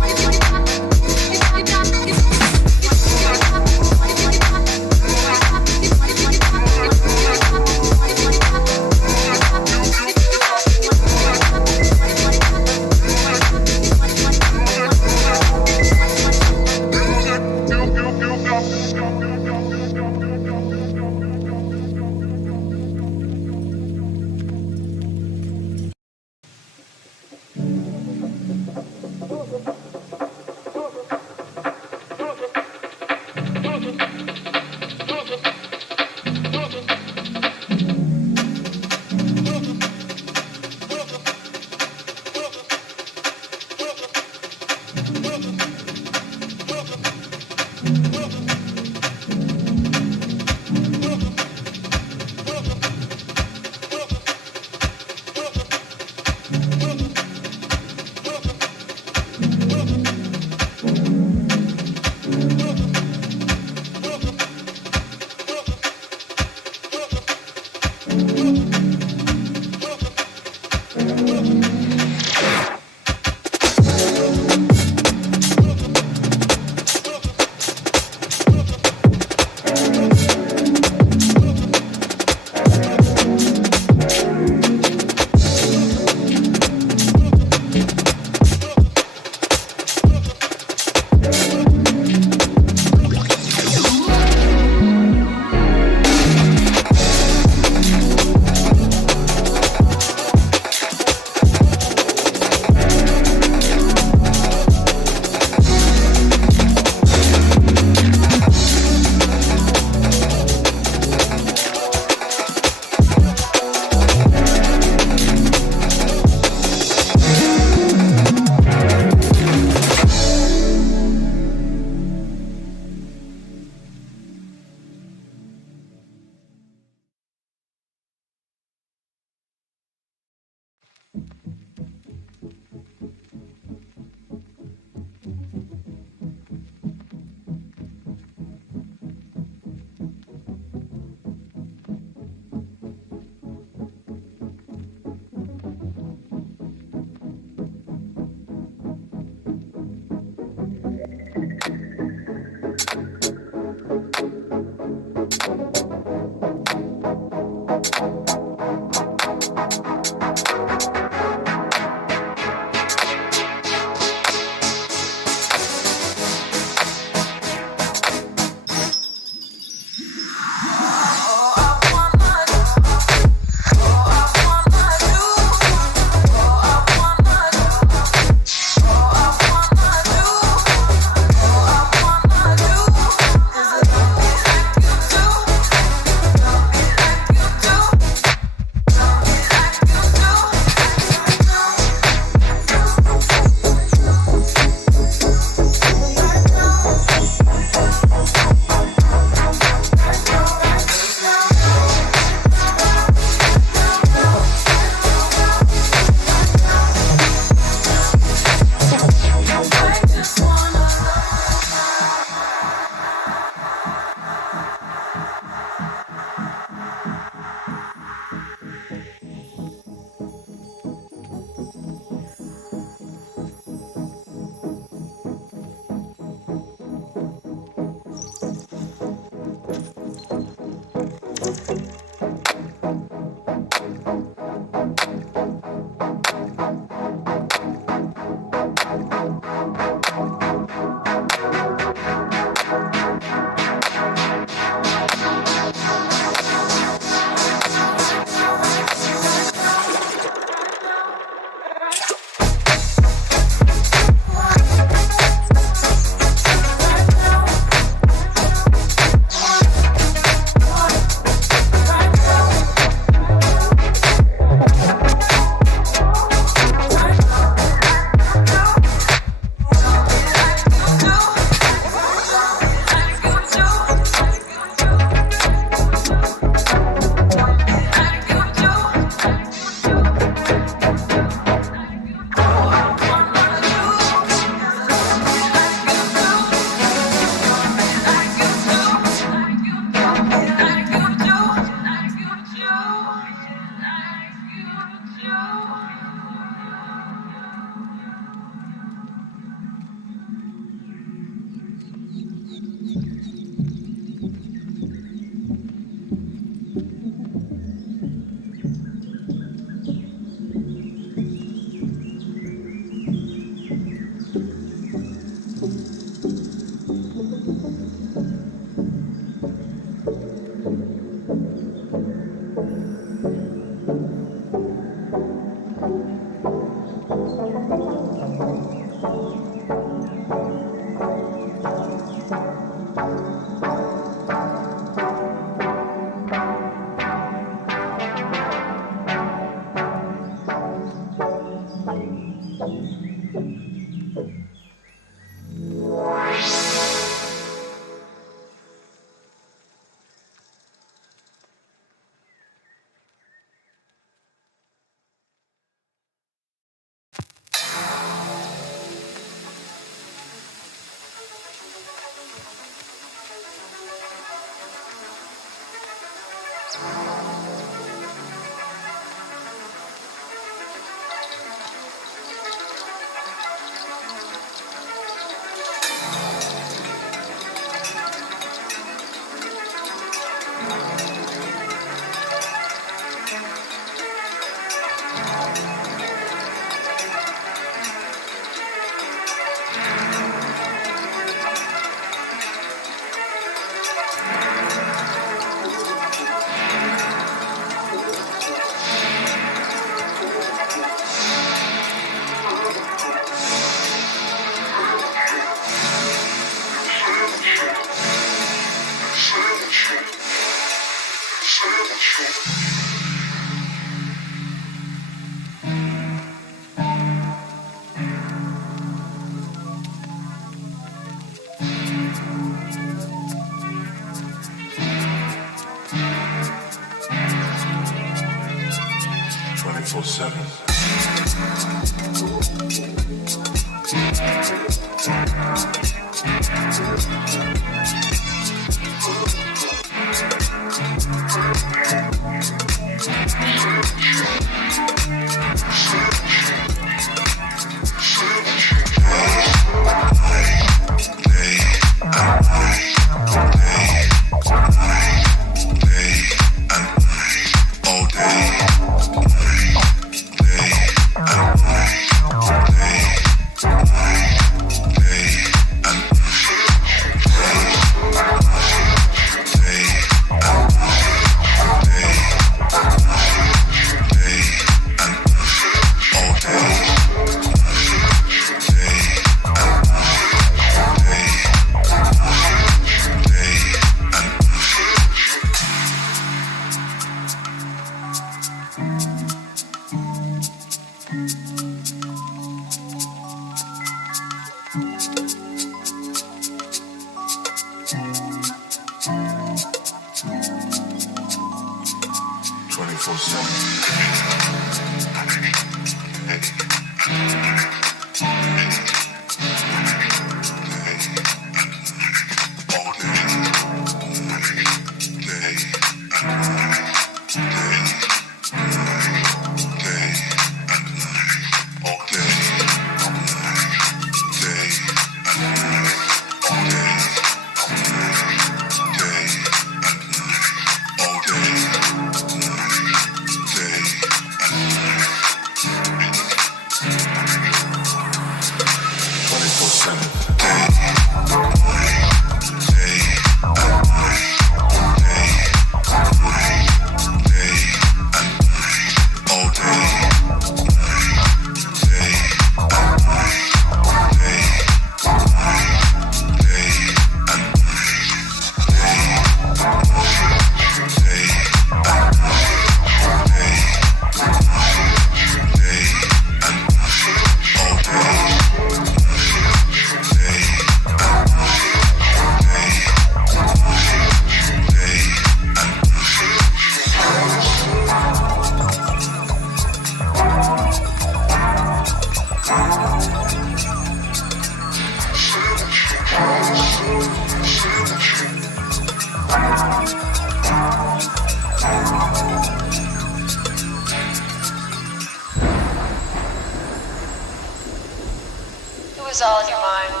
was all in your mind.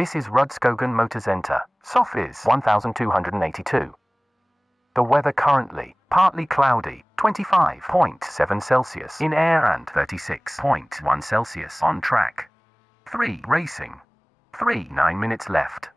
This is Rudskogen Motorsenter. SOF is 1282. The weather currently, partly cloudy, 25.7 Celsius in air and 36.1 Celsius on track. 3 racing. 9 minutes left.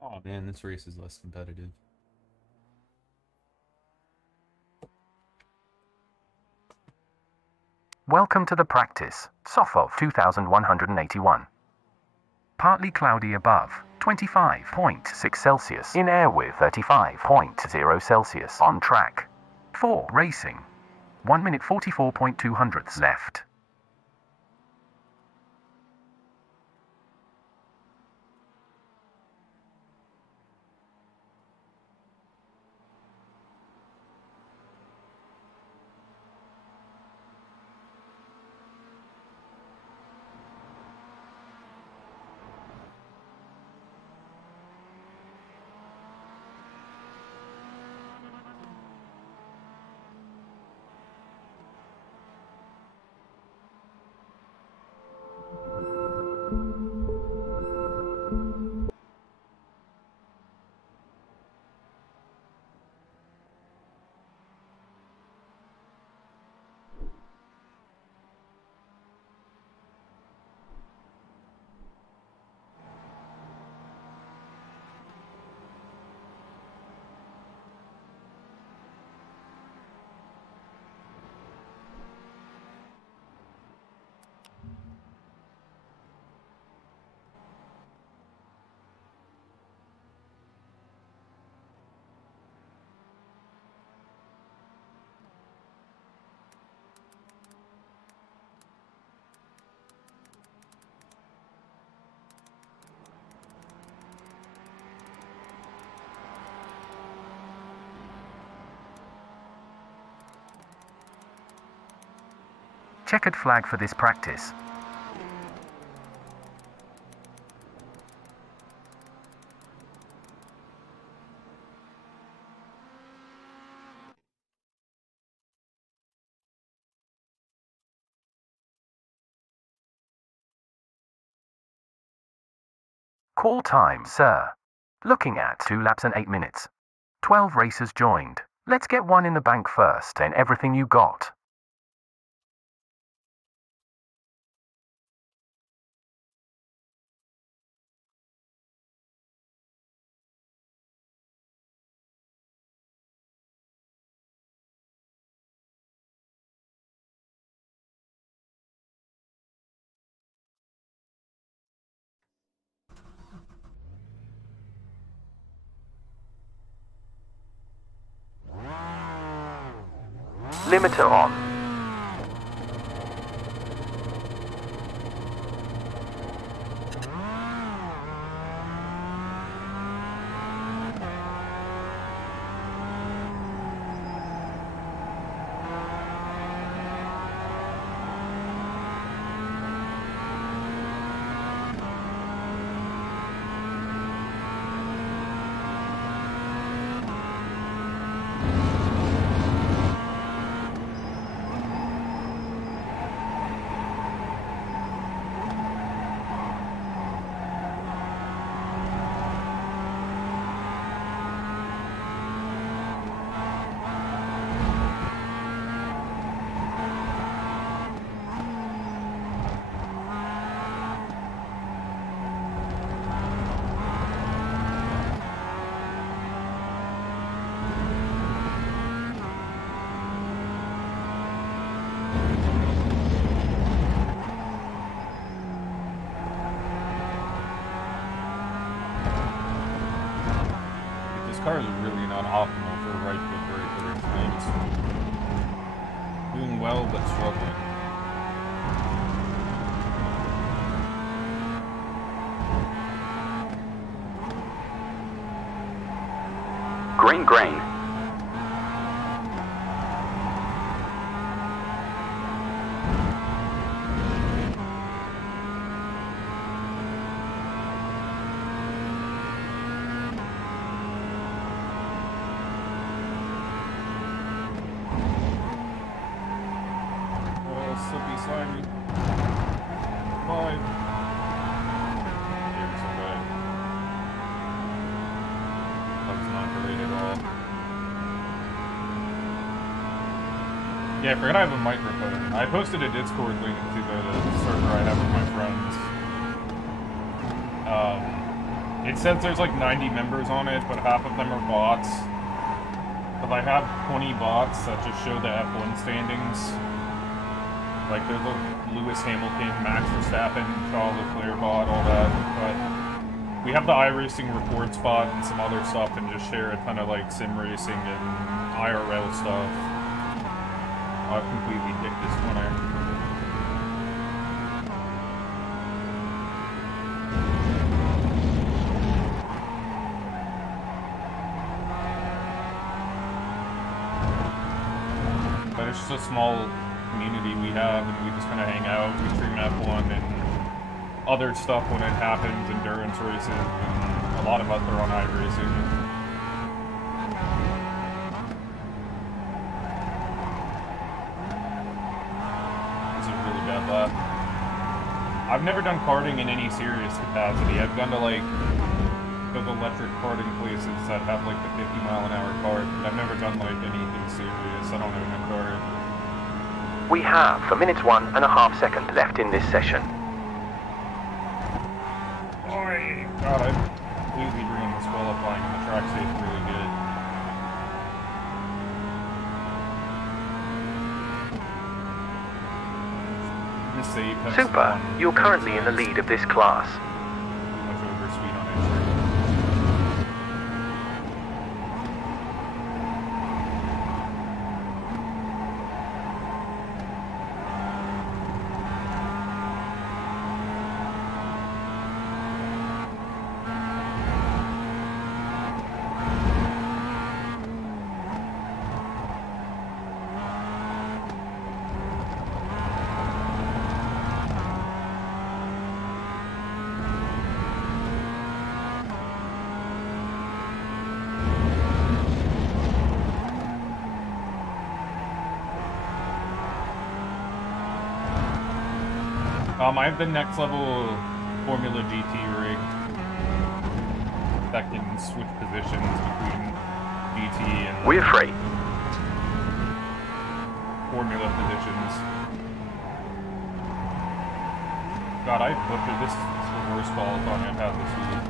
Oh man, this race is less competitive. Welcome to the practice, SOF 2181. Partly cloudy above, 25.6 Celsius in air with 35.0 Celsius on track. 4 racing. 1 minute 44.2 hundredths left. Checkered flag for this practice. Call time, sir. Looking at 2 laps and 8 minutes. 12 racers joined. Let's get one in the bank first and everything you got. Limiter on. This car is really not optimal for a right foot brake thing. It's doing well but struggling. Green. Slippy slimy. Bye. Here's some guy. That was not great at all. Yeah, I forgot I have a microphone. I posted a Discord link to the server I have with my friends. It says there's like 90 members on it, but half of them are bots. But I have 20 bots that just show the F1 standings. Like there's a Lewis Hamilton, Max Verstappen, Charles Leclerc bot, all that. But we have the iRacing reports bot and some other stuff, and just share a ton of like sim racing and IRL stuff. I've completely dicked this corner. But it's just a small community we have, and we just kind of hang out, we stream F1 and other stuff when it happens, endurance races, and a lot of us are on iRacing. This is a really bad lap. I've never done karting in any serious capacity. I've gone to like those electric karting places that have like the 50-mile-an-hour kart, but I've never done like anything serious. I don't own a kart. We have a minute 1.5 seconds left in this session. Oi! God, I completely ruined this qualifying, and the track stays really good. This save has Super, you're currently in the lead of this class. Much overspeed on entry. I have the next level Formula GT rig that can switch positions between GT and We're free. Formula positions. God, I butchered this. It's the worst qualifying I've had this week.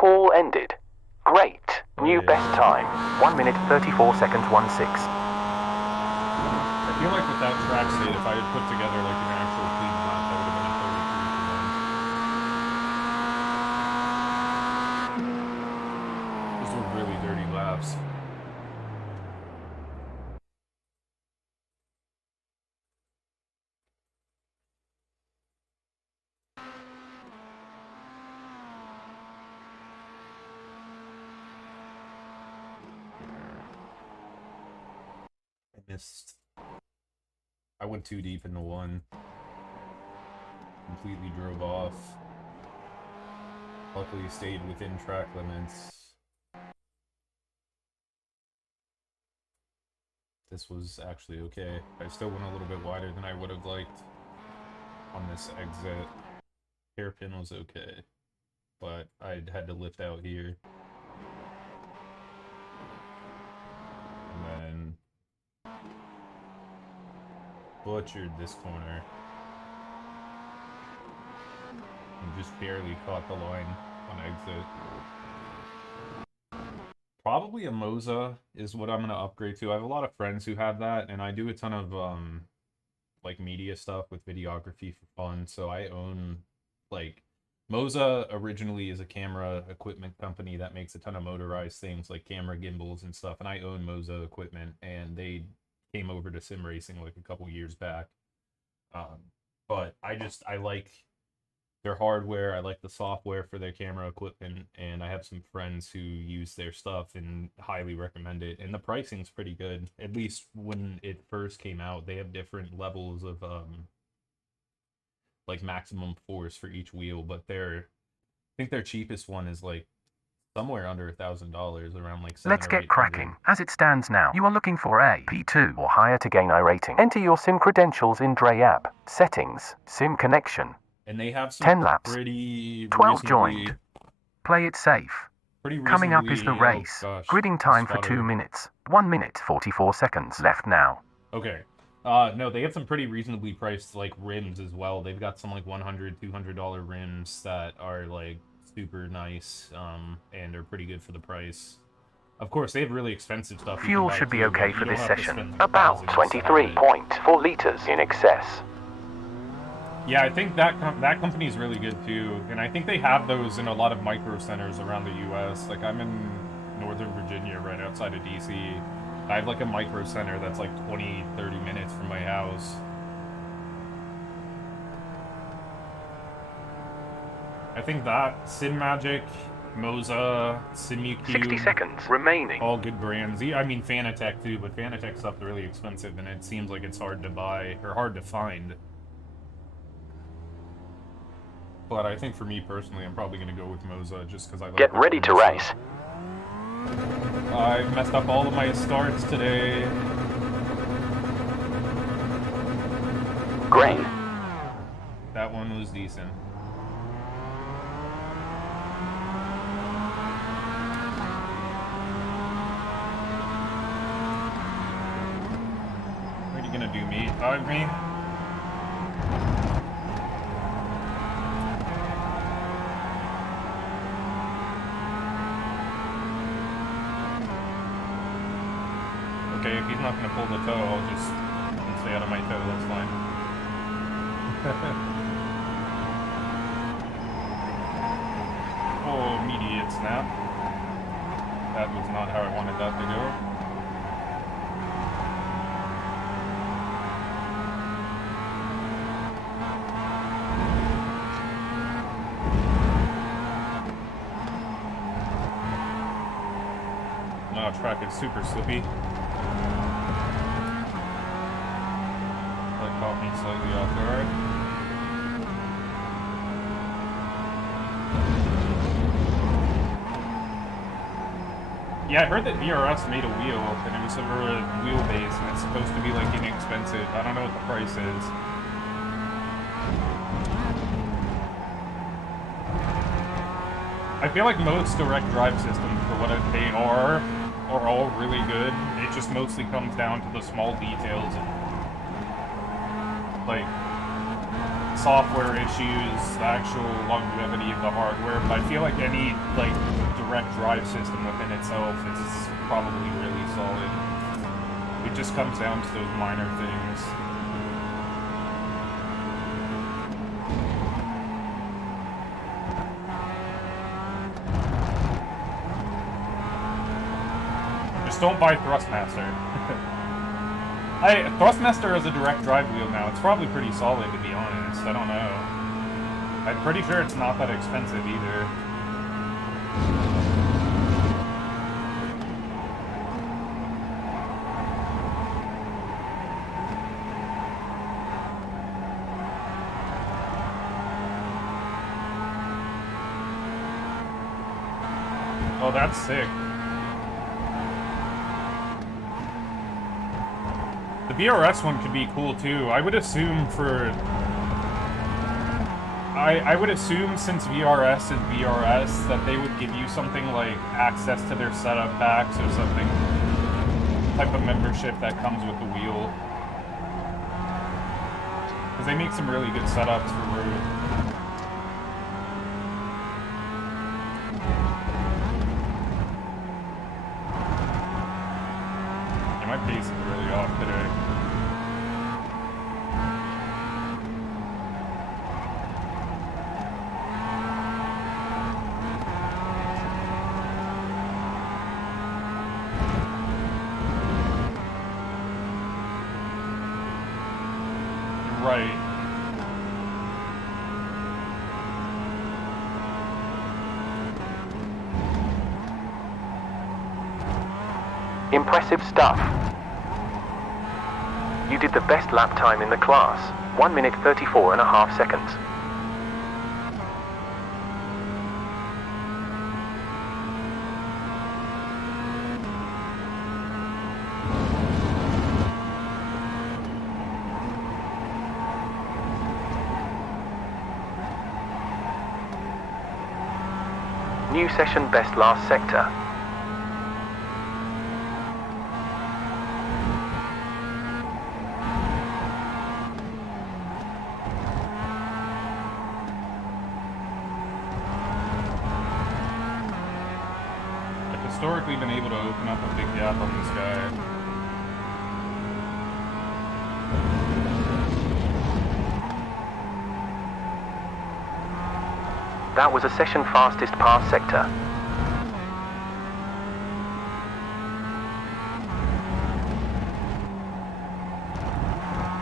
Call ended. Great. New best time. 1 minute 34 seconds 16. I feel like with that track state, if I had put together like an actual clean lap, that would have been a 33 for them. Those were really dirty laps. I went too deep into one. Completely drove off. Luckily stayed within track limits. This was actually okay. I still went a little bit wider than I would have liked on this exit. Hairpin was okay, but I had to lift out here. And then butchered this corner and just barely caught the line on exit. Probably a Moza is what I'm going to upgrade to. I have a lot of friends who have that, and I do a ton of like media stuff with videography for fun, so I own like Moza originally is a camera equipment company that makes a ton of motorized things like camera gimbals and stuff, and I own Moza equipment, and they came over to sim racing like a couple years back. But I like their hardware, I like the software for their camera equipment, and I have some friends who use their stuff and highly recommend it. And the pricing's pretty good, at least when it first came out. They have different levels of like maximum force for each wheel, but I think their cheapest one is like somewhere under $1,000, around like 700 Let's or get 800. cracking. As it stands now, you are looking for a P2 or higher to gain iRating. Enter your sim credentials in Dre app. Settings, sim connection. And they have some 10 laps. pretty 12 reasonably... joined. Play it safe. Coming up is the race. Gridding time for 2 minutes. 1 minute 44 seconds left now. Okay. No, they have some pretty reasonably priced, like, rims as well. They've got some, like, $100, $200 rims that are, like, super nice, and are pretty good for the price. Of course, they have really expensive stuff. Fuel should be okay for this session. About 23.4 liters in excess. Yeah, I think that company is really good too, and I think they have those in a lot of micro centers around the U.S. Like, I'm in Northern Virginia, right outside of D.C. I have like a micro center that's like 20, 30 minutes from my house. I think that SimMagic, Moza, SimuCube, 60 seconds remaining. all good brands. I mean Fanatec too, but Fanatec stuff's really expensive, and it seems like it's hard to buy or hard to find. But I think for me personally, I'm probably going to go with Moza just because I like... Get ready to race. I messed up all of my starts today. Grain. That one was decent. What are you going to do, me? Dog me? Okay, if he's not going to pull the toe, I'll just stay out of my toe, that's fine. Oh, immediate snap. That was not how I wanted that to go. No, track is super slippy. That caught me slightly off guard. Yeah, I heard that VRS made a wheel, and it was over a wheelbase, and it's supposed to be, like, inexpensive. I don't know what the price is. I feel like most direct drive systems, for what they are all really good. It just mostly comes down to the small details of, like, software issues, the actual longevity of the hardware, but I feel like any, like, direct drive system within itself is probably really solid. It just comes down to those minor things. Just don't buy Thrustmaster. Thrustmaster is a direct drive wheel now. It's probably pretty solid, to be honest. I don't know. I'm pretty sure it's not that expensive either. Oh, that's sick. The BRS one could be cool too. I would assume for... I would assume since VRS is VRS that they would give you something like access to their setup packs or something. Type of membership that comes with the wheel. Because they make some really good setups for road. Yeah, my pace is really off today. Right. Impressive stuff. You did the best lap time in the class. 1 minute 34.5 seconds. New session best last sector. I've historically been able to open up a big gap on this guy. That was a session fastest pass sector.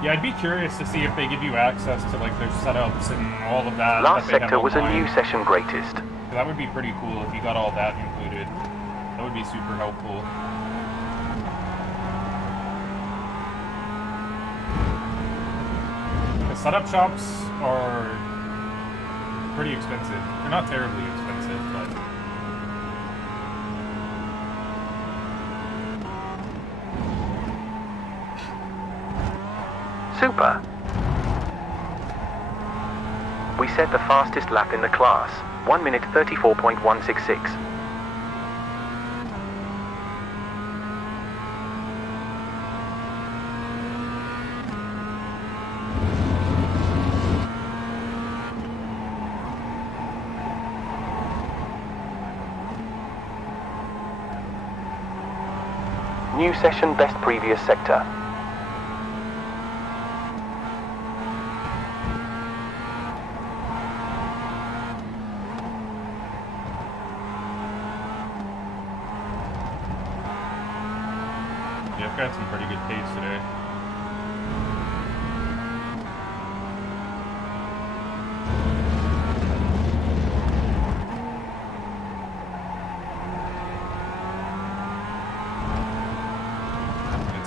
Yeah, I'd be curious to see if they give you access to like their setups and all of that. Last that sector was a new session greatest. That would be pretty cool if you got all that included. That would be super helpful. The setup shops are pretty expensive. They're not terribly expensive, but Super. We set the fastest lap in the class, 1 minute 34.166. New session best previous sector. yeah, I've got some pretty good pace today.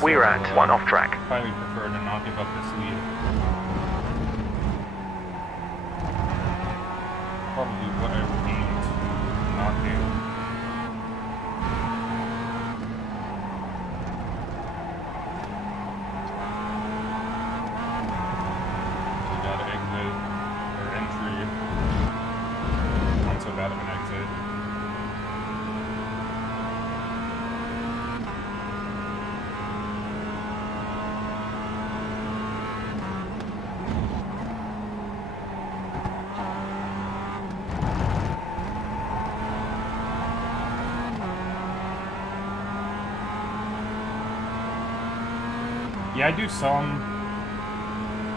We're at one off track. Highly prefer to not give up this lead. Probably what I would aim to not do. We got an exit, or entry. Not so bad of an exit. Yeah, I do some,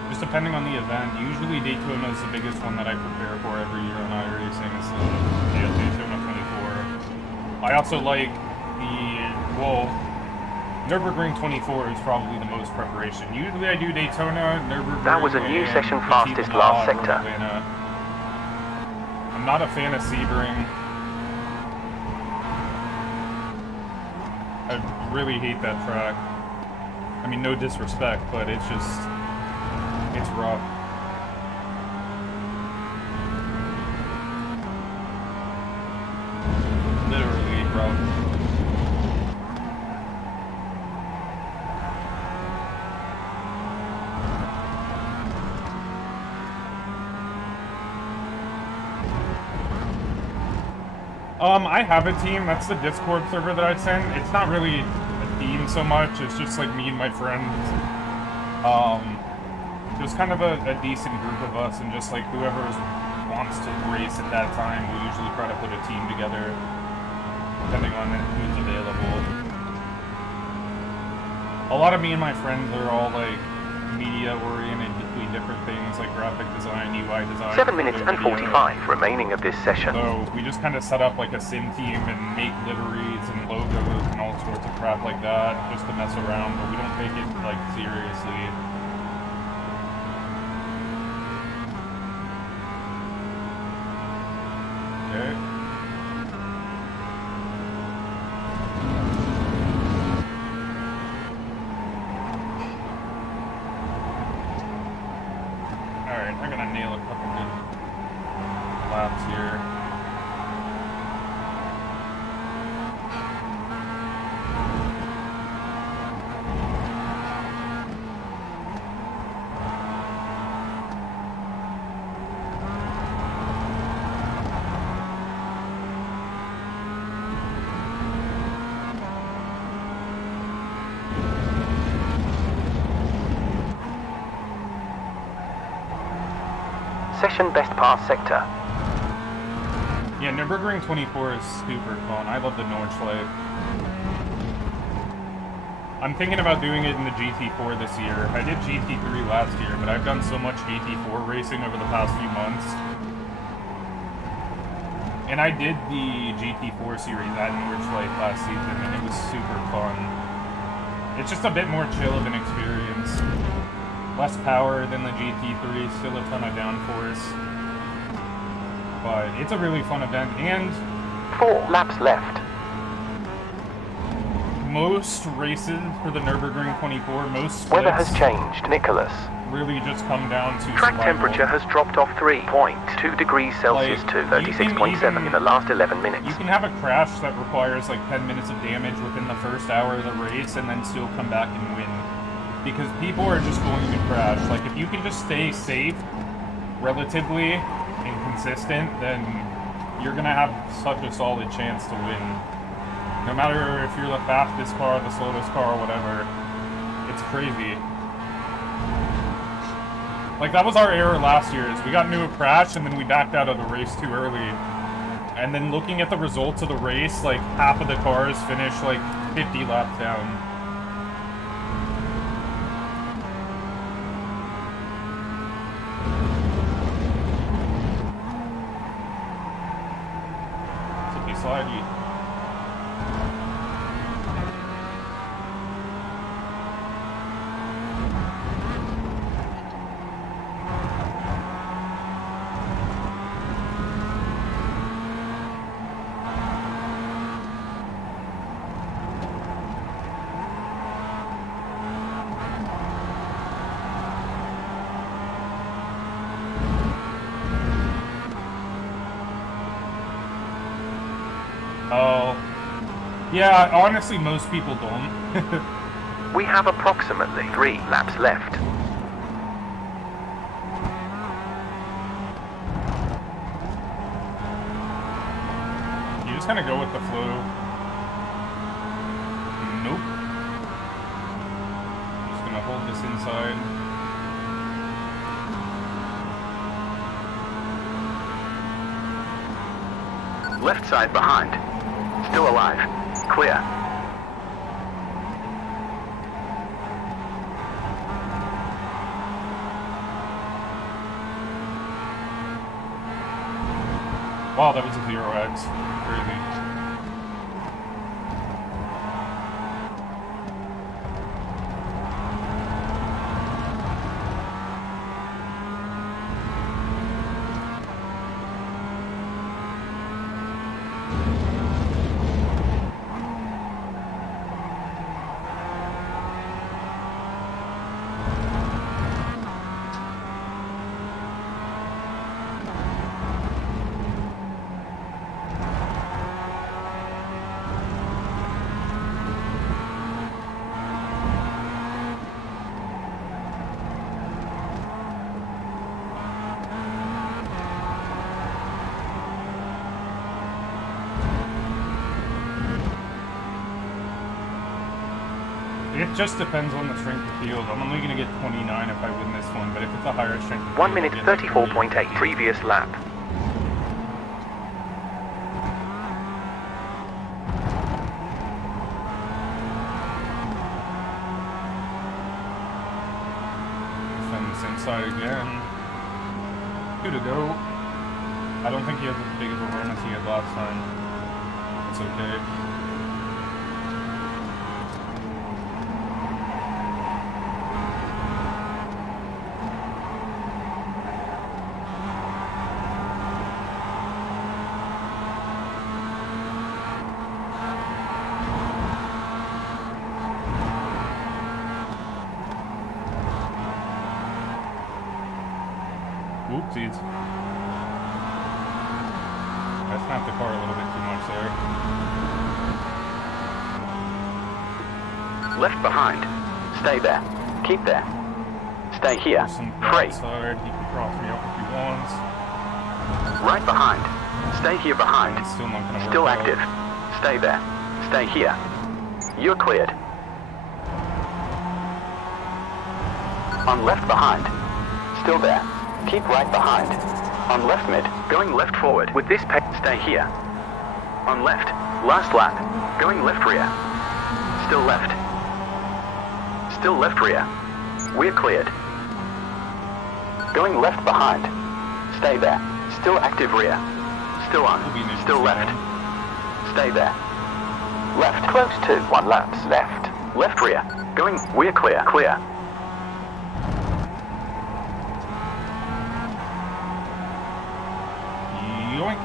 just depending on the event. Usually Daytona is the biggest one that I prepare for every year on iRacing. It's the Daytona 24. I also like Nürburgring 24 is probably the most preparation. Usually I do Daytona, Nürburgring, That was a new session fastest last sector. Atlanta. I'm not a fan of Sebring. I really hate that track. I mean, no disrespect, but it's just, it's rough. Literally rough. I have a team. That's the Discord server that I send. It's not really a team so much. It's just like me and my friends. Just kind of a decent group of us, and just like whoever wants to race at that time, we usually try to put a team together, depending on who's available. A lot of me and my friends are all like media oriented between different things like graphic design, UI design. 7 minutes and 45 remaining of this session. So we just kind of set up like a sim team and make liveries and logos and all sorts of crap like that just to mess around, but we don't take it like seriously. Okay. Alright, I'm gonna nail a couple good laps here. session best pass sector. Yeah, Nürburgring 24 is super fun. I love the Nordschleife. I'm thinking about doing it in the GT4 this year. I did GT3 last year, but I've done so much GT4 racing over the past few months. And I did the GT4 series at Nordschleife last season, and it was super fun. It's just a bit more chill of an experience. Less power than the GT3, still a ton of downforce. But it's a really fun event, and 4 laps left. most races for the Nürburgring 24, most splits Weather has changed, Nicholas. really just come down to Track survival. temperature has dropped off 3.2 degrees Celsius Like, to 36.7 in the last 11 minutes. You can have a crash that requires like 10 minutes of damage within the first hour of the race and then still come back and win. Because people are just going to crash. Like, if you can just stay safe, relatively, and consistent, then you're going to have such a solid chance to win. No matter if you're the fastest car, the slowest car, whatever. It's crazy. Like, that was our error last year, is we got into a crash and then we backed out of the race too early. And then looking at the results of the race, like, half of the cars finished, like, 50 laps down. It's a slidey. Oh. Yeah, honestly, most people don't. We have approximately 3 laps left. You just kind of go with the flow. Nope. Just gonna hold this inside. Left side behind. Still alive. Clear. Wow, that was a 0x. Crazy. It just depends on the strength of the field. I'm only going to get 29 if I win this one, but if it's a higher strength of 1 field, minute I'll get 34.8 previous lap. Defend this inside again. 2 to go. I don't think he has as big of a run as he had last time. It's okay. Oopsies. I snapped the car a little bit too much there. Left behind. Stay there. Keep there. Stay here. Some Free. outside. He can cross me up if he wants. Right behind. Stay here behind. It's still not going to work Still out. active. Stay there. Stay here. You're cleared. On left behind. Still there. Keep right behind. On left mid, going left forward. With this pace, stay here. On left, last lap, going left rear. Still left. Still left rear. We're cleared. Going left behind. Stay there. Still active rear. Still on. Still left. Stay there. Left. Close to 1 laps left. Left rear. Going. We're clear. Clear. Yoink.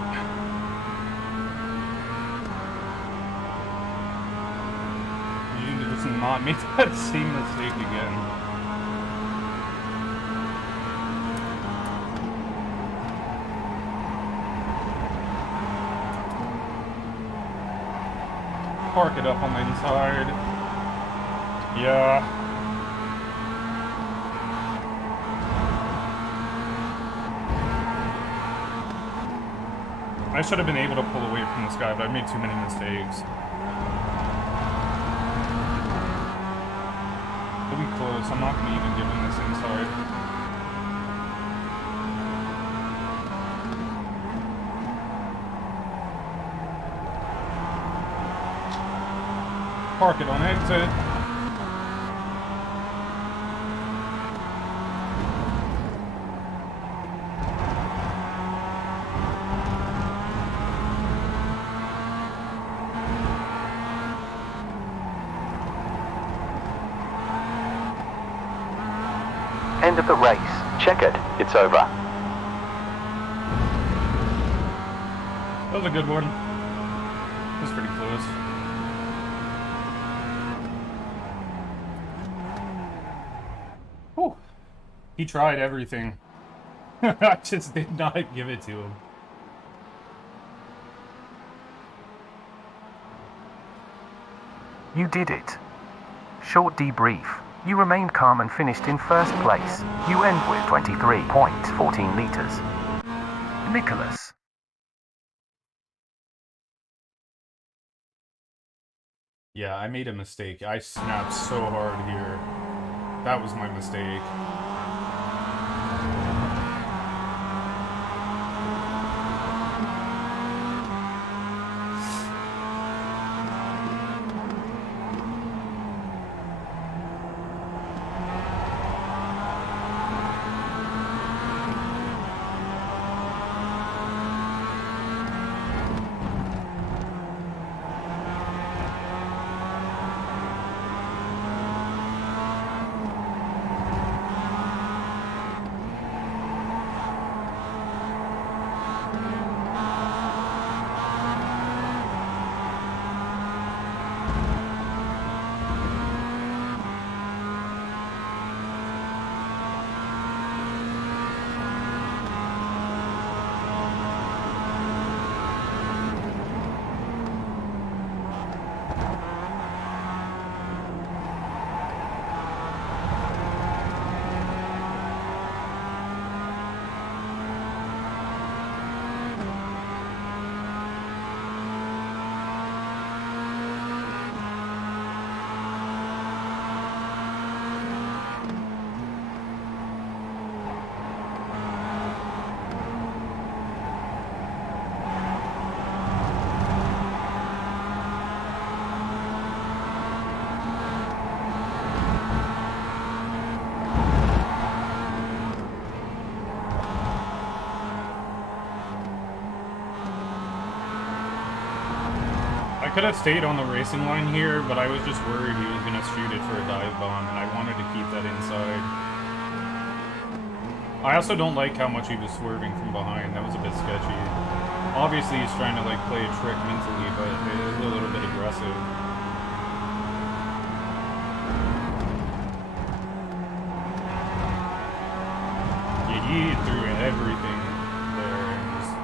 You need to just not make that same mistake again. Park it up on the inside. Yeah. I should have been able to pull away from this guy, but I made too many mistakes. It'll be close. I'm not going to even give him this inside. Park it on exit. End of the race. Check it. It's over. That was a good one. It was pretty close. Whew. He tried everything. I just did not give it to him. You did it. Short debrief. You remained calm and finished in first place. You end with 23.14 liters. Nicholas. Yeah, I made a mistake. I snapped so hard here. That was my mistake. I could have stayed on the racing line here, but I was just worried he was going to shoot it for a dive bomb, and I wanted to keep that inside. I also don't like how much he was swerving from behind. That was a bit sketchy. Obviously, he's trying to like play a trick mentally, but it was a little bit aggressive. Yeah, he threw everything there and just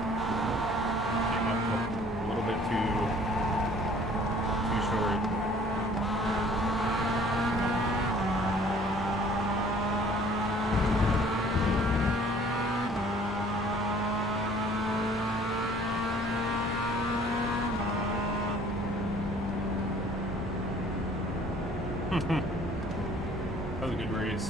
came up a little bit too short. That was a good race.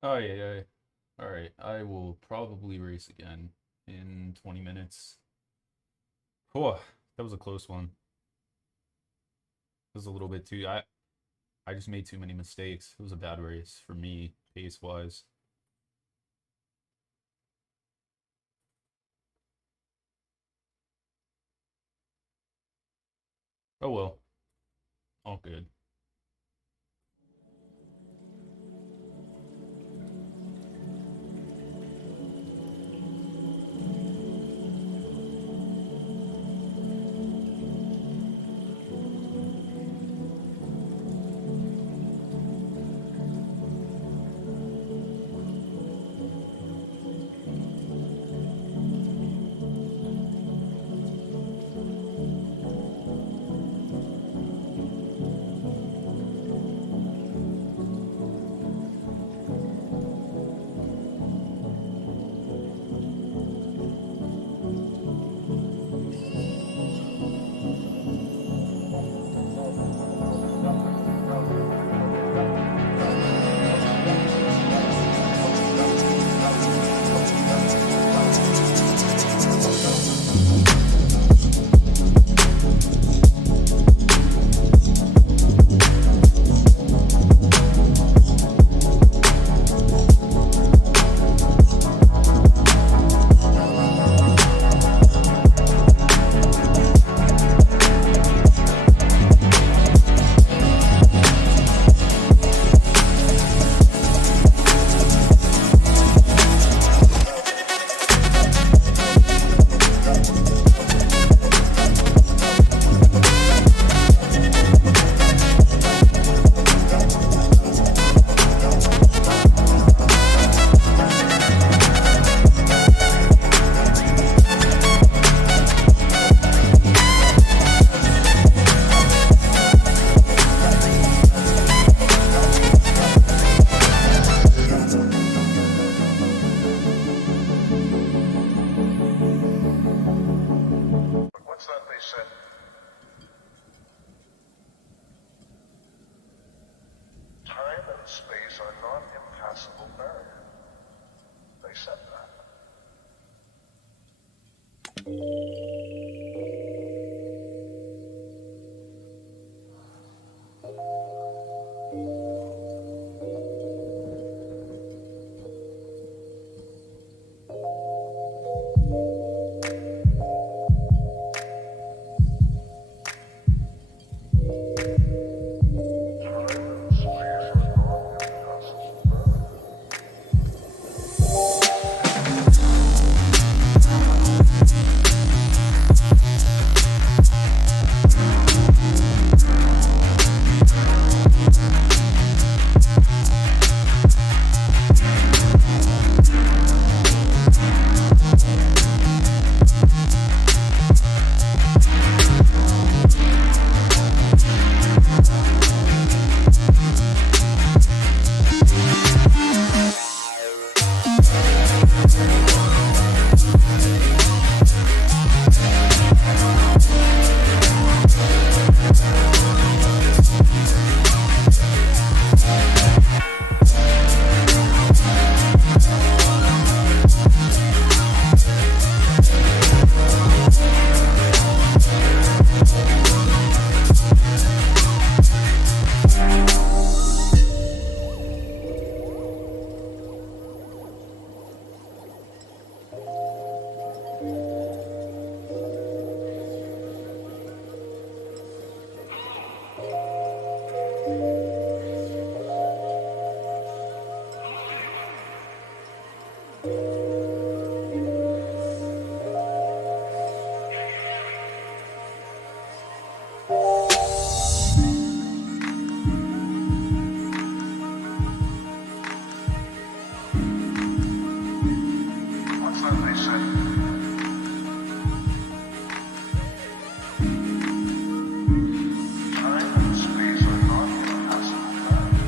Oh yeah, yeah. All right, I will probably race again in 20 minutes. Whew, that was a close one. It was a little bit too. I just made too many mistakes. It was a bad race for me, pace wise. Oh well, all good. What's that they said? Time and space are not impassable barrier. They said that. What's that they said? Time and space are not impassable barrier.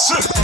So.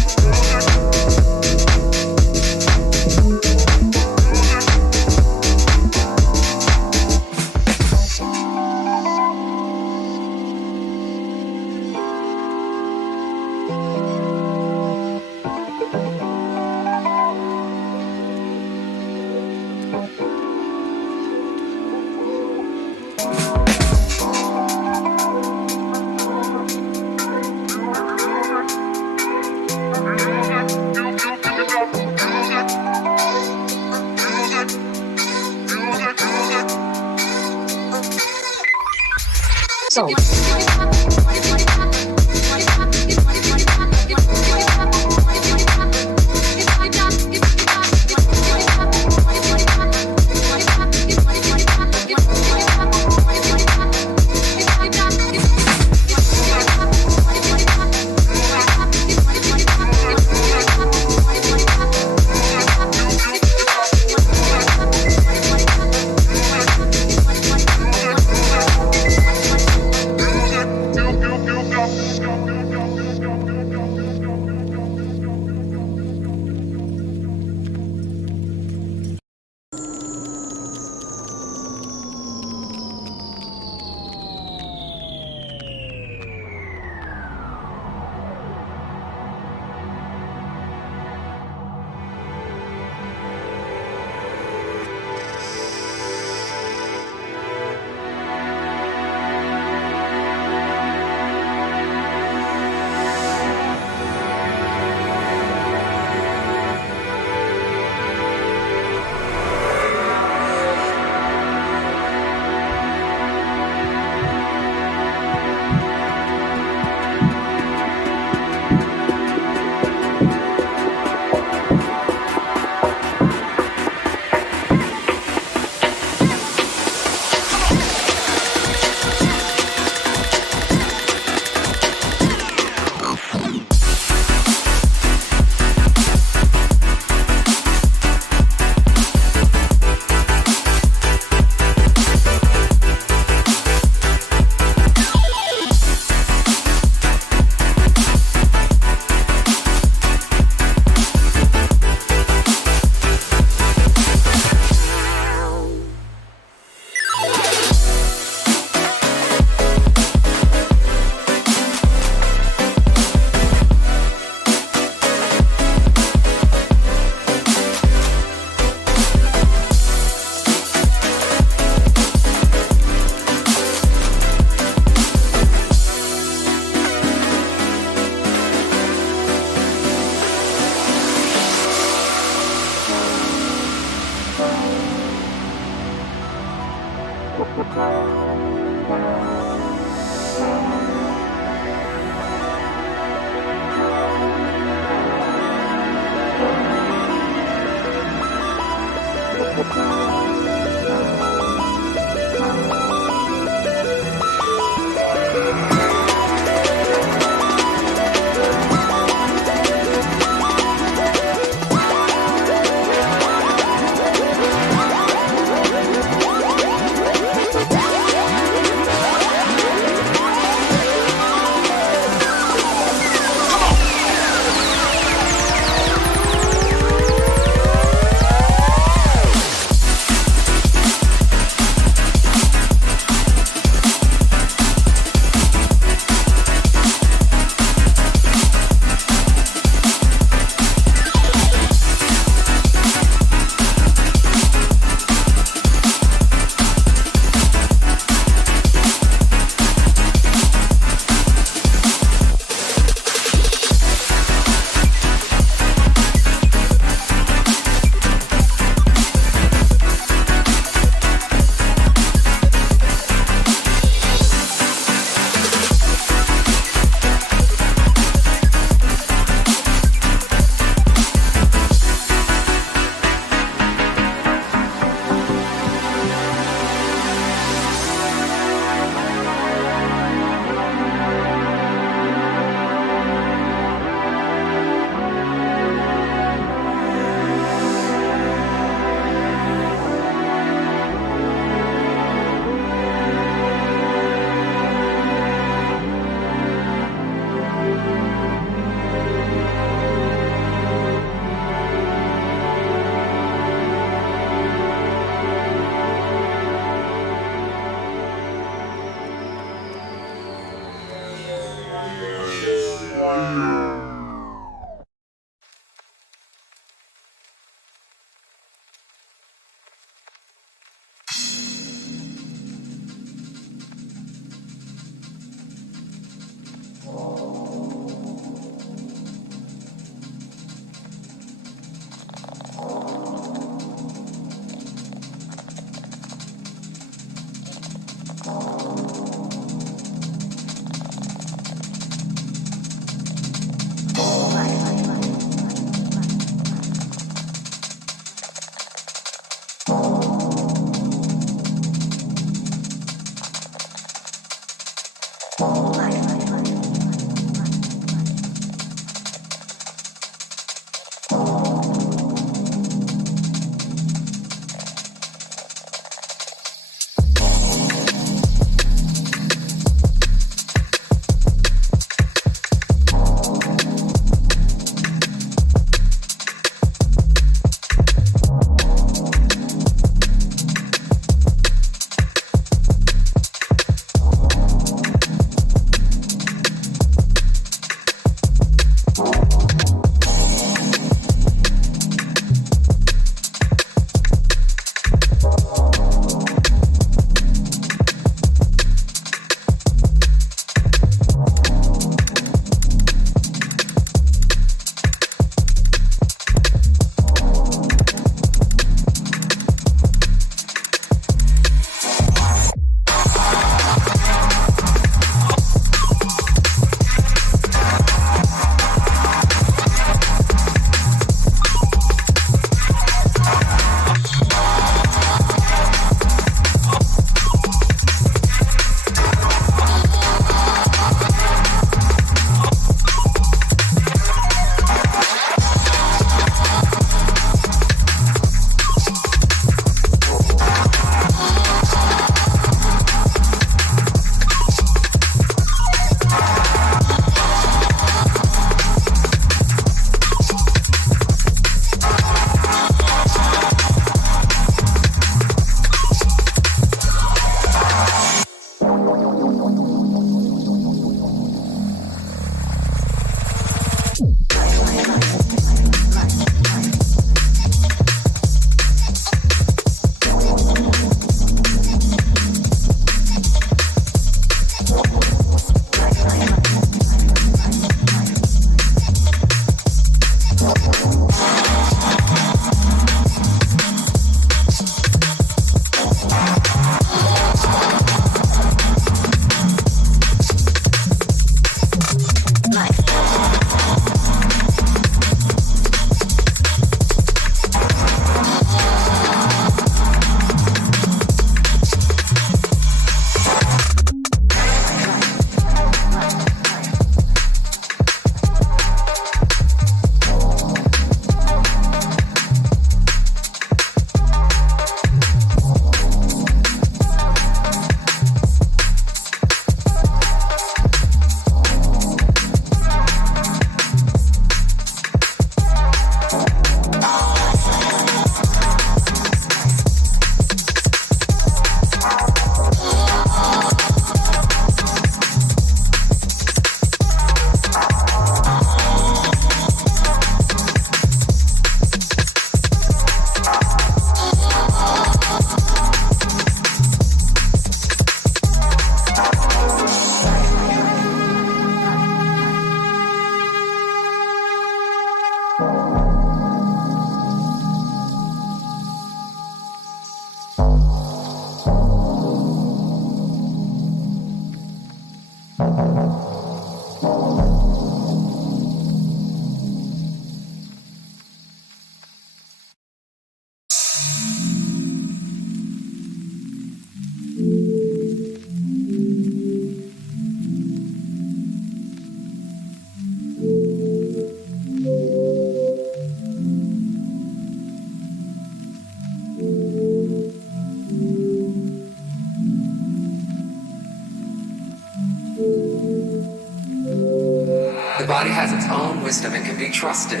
The body has its own wisdom and can be trusted.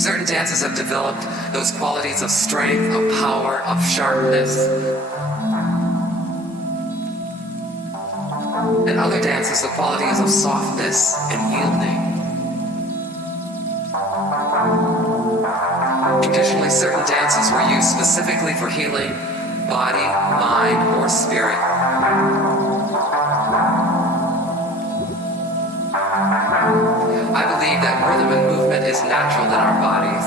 Certain dances have developed those qualities of strength, of power, of sharpness. And other dances, the qualities of softness and yielding. Traditionally, certain dances were used specifically for healing body, mind, or spirit. I believe that rhythm and movement is natural in our bodies.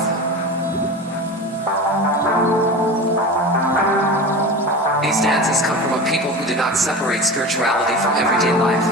These dances come from a people who did not separate spirituality from everyday life.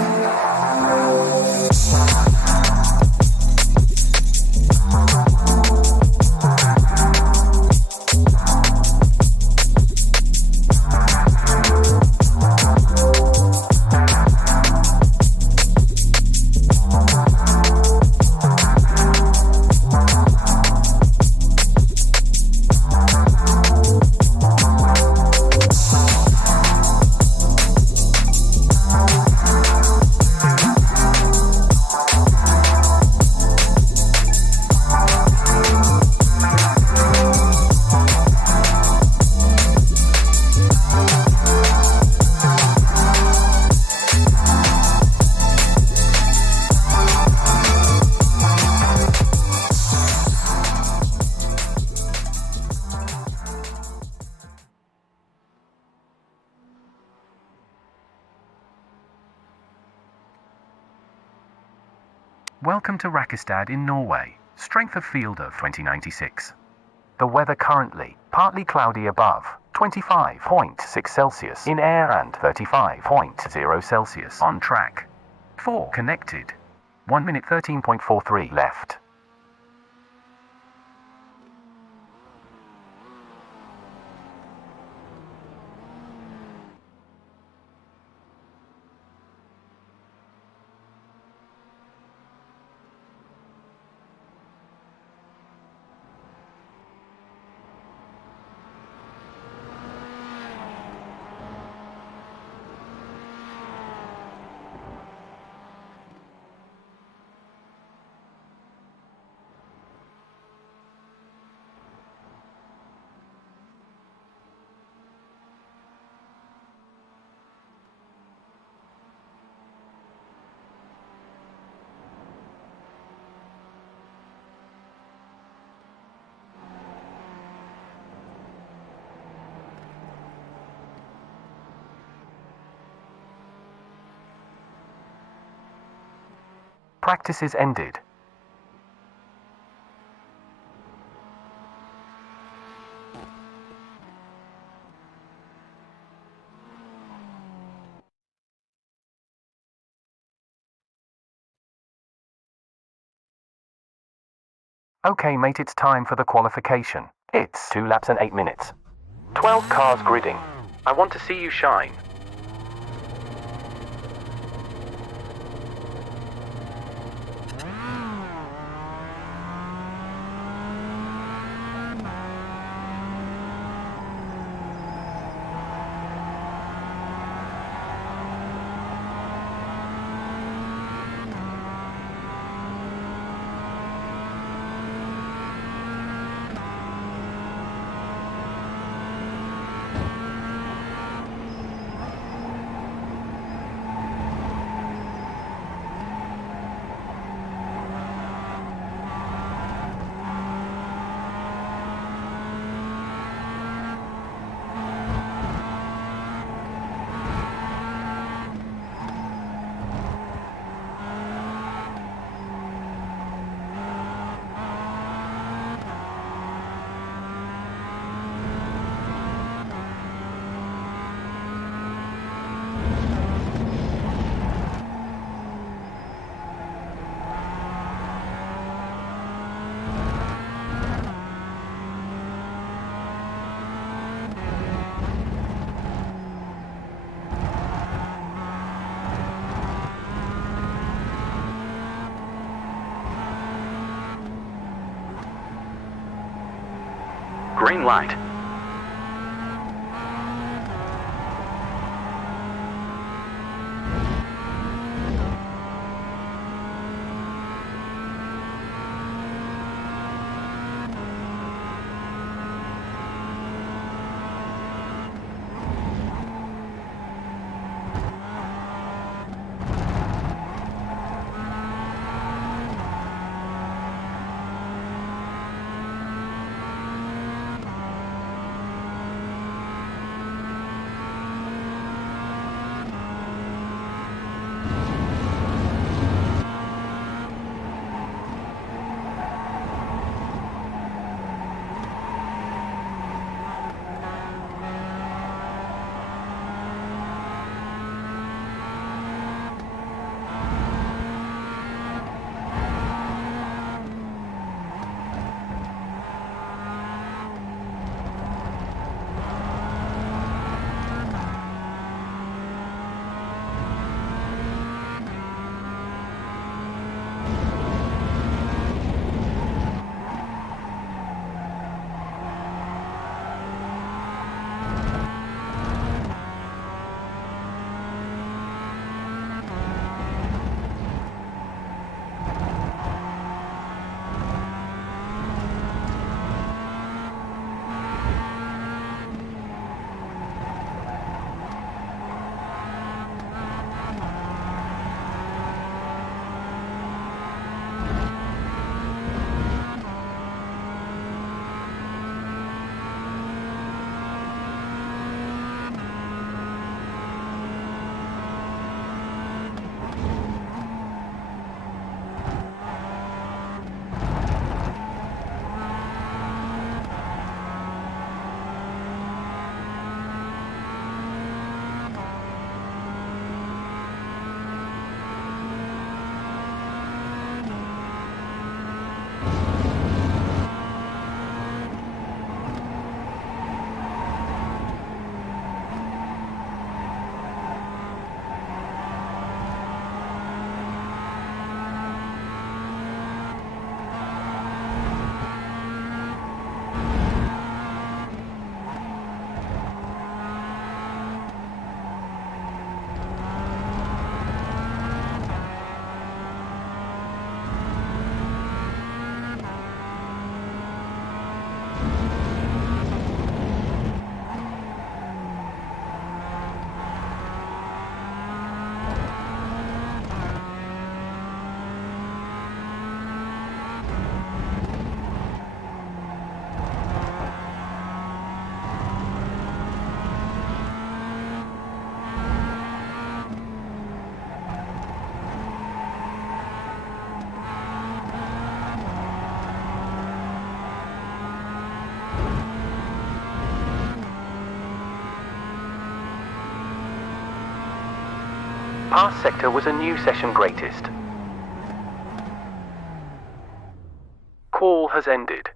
Welcome to Rakkestad in Norway. Strength of field of 2096. The weather currently partly cloudy above 25.6 Celsius in air and 35.0 Celsius on track. 4 connected. 1 minute 13.43 left. Practice is ended. Okay mate, it's time for the qualification. It's 2 laps and 8 minutes. 12 cars gridding. I want to see you shine. Green light. Pass sector was a new session greatest. Call has ended.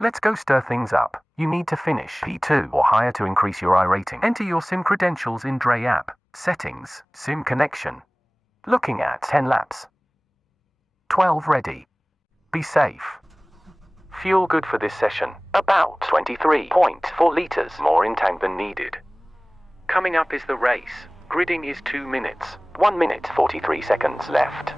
Let's go stir things up. You need to finish P2 or higher to increase your iRating. Enter your sim credentials in Dre app. Settings, sim connection. Looking at 10 laps. 12 ready. Be safe. Fuel good for this session. About 23.4 liters more in tank than needed. Coming up is the race. Gridding is 2 minutes. 1 minute 43 seconds left.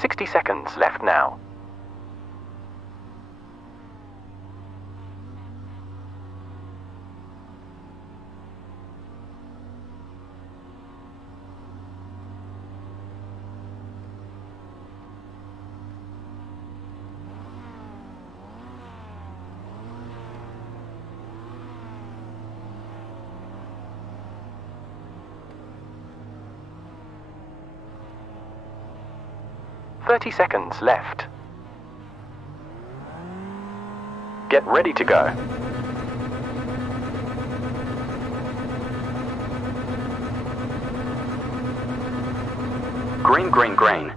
$60 seconds left now. $30 seconds left. Get ready to go. Green, green, green.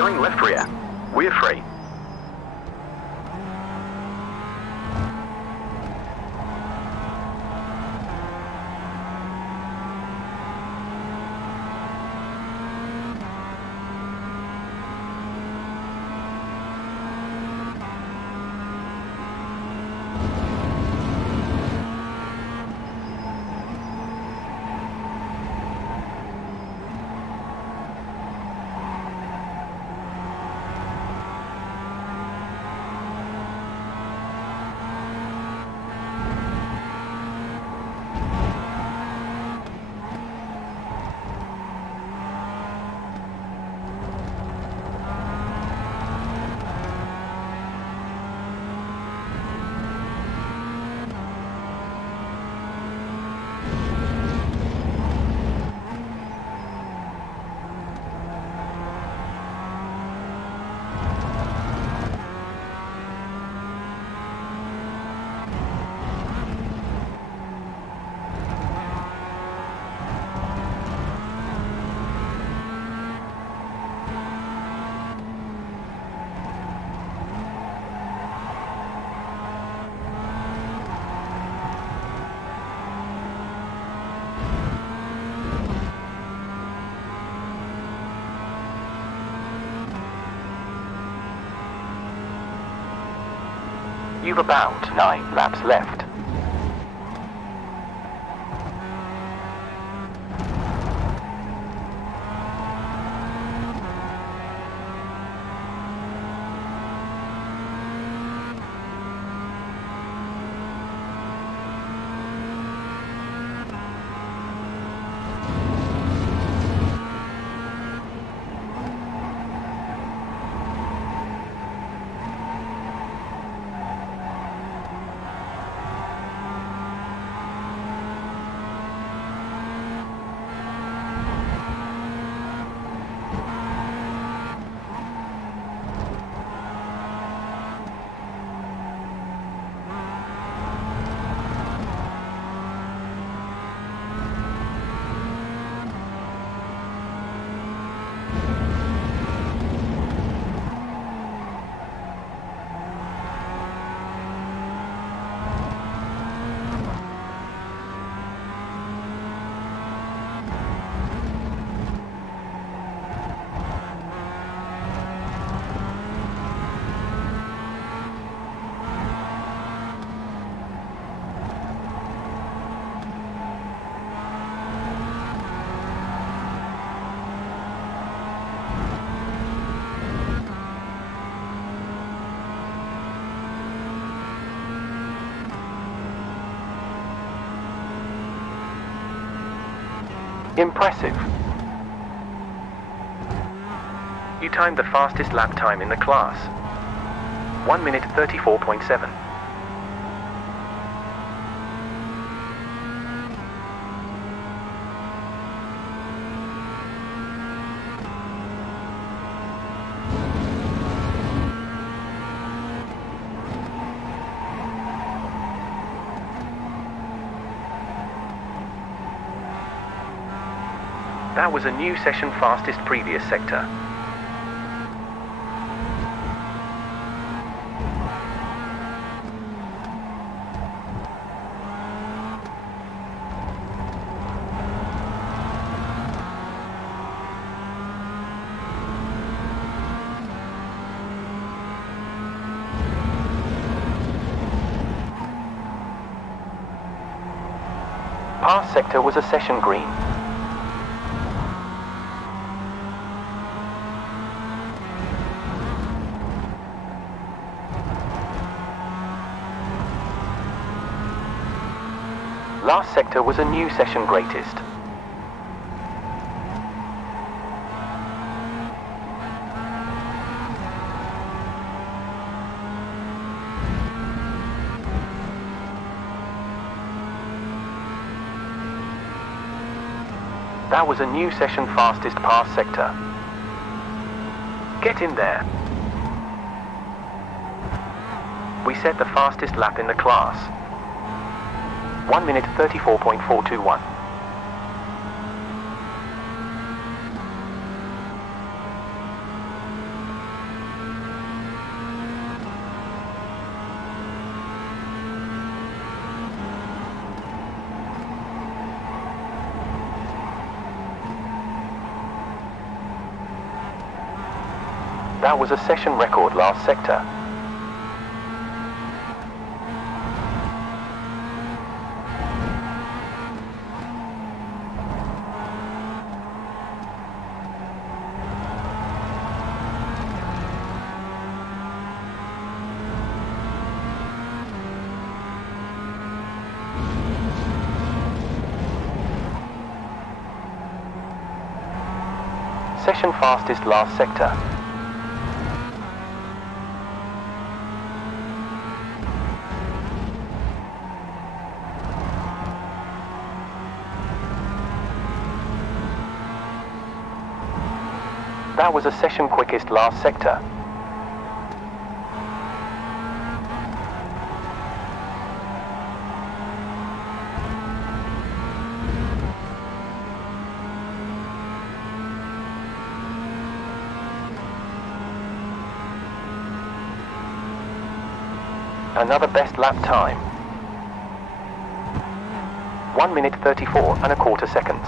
Going left rear. We're free. You've about 9 laps left. Impressive. You timed the fastest lap time in the class. 1 minute 34.7. That was a new session fastest previous sector. Pass sector was a session green. Last sector was a new session greatest. That was a new session fastest pass sector. Get in there. We set the fastest lap in the class. 1 minute 34.421. That was a session record last sector. Session fastest last sector. That was a session quickest last sector. Another best lap time. 1 minute 34 and a quarter seconds.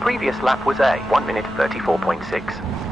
Previous lap was a 1 minute 34.6.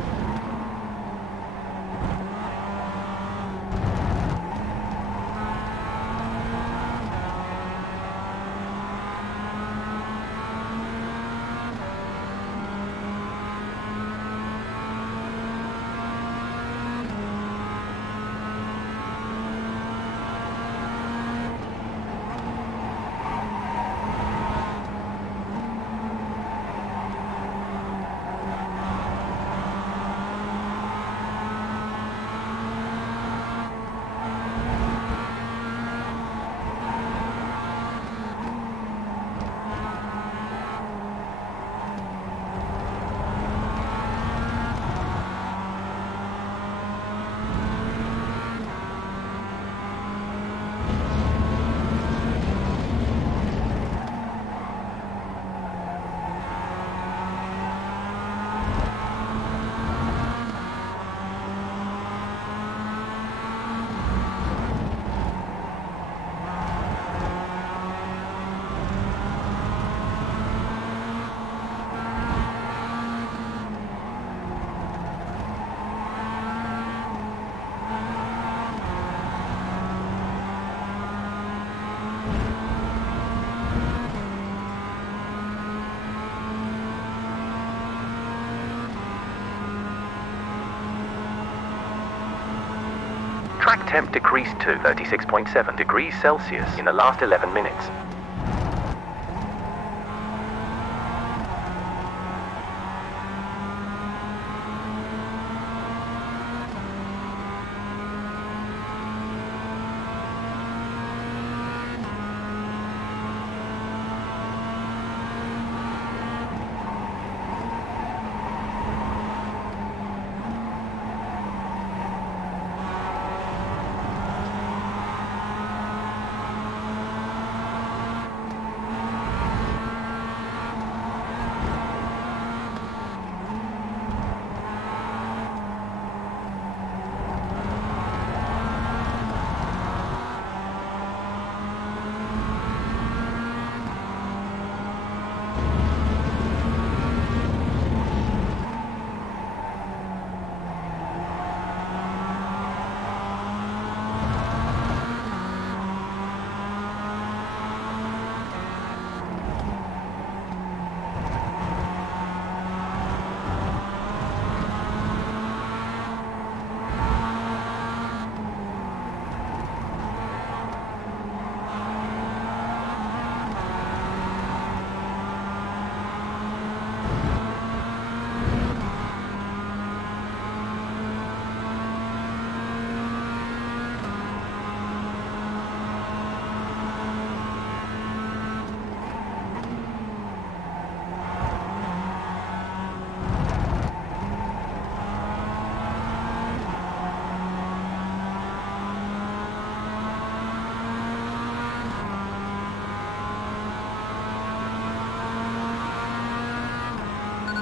Track temp decreased to 36.7 degrees Celsius in the last 11 minutes.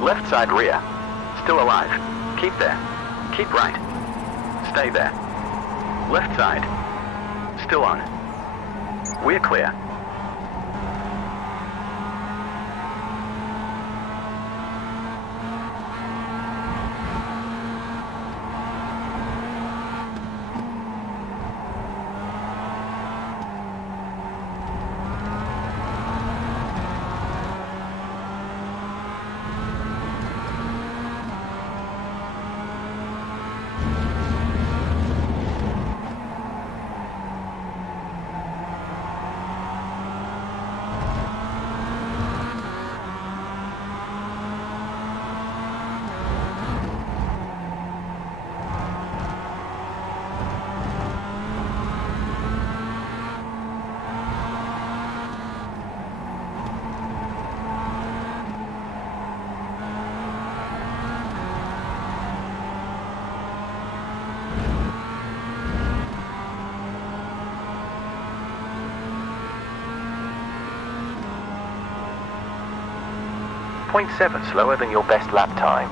Left side rear. Still alive. Keep there. Keep right. Stay there. Left side. Still on. We're clear. .7 slower than your best lap time.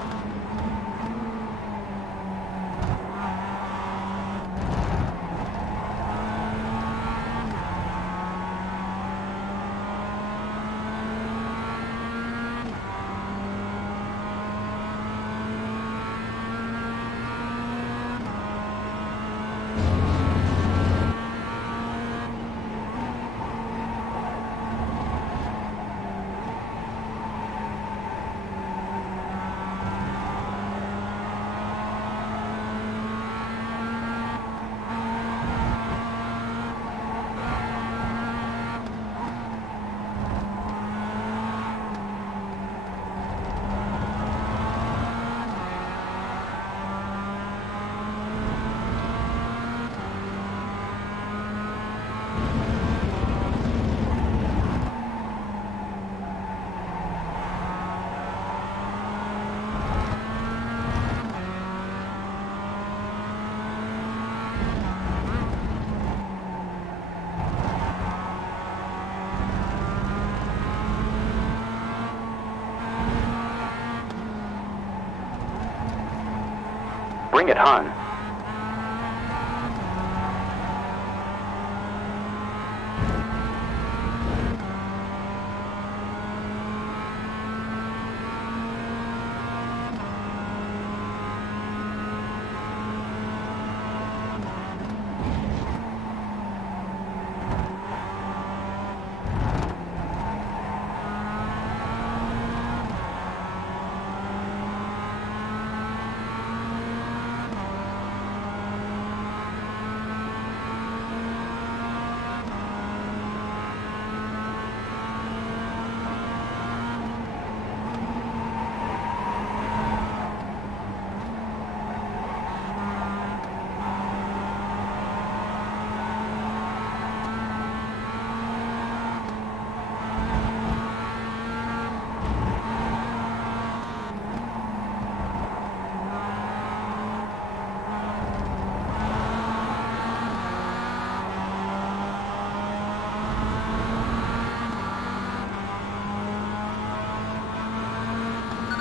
Bring it home.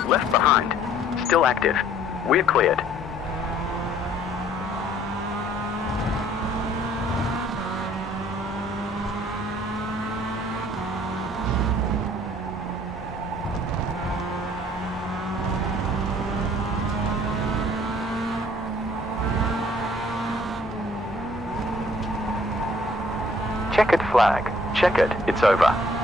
Left behind. Still active. We're cleared. Checkered flag. Checkered. It's over.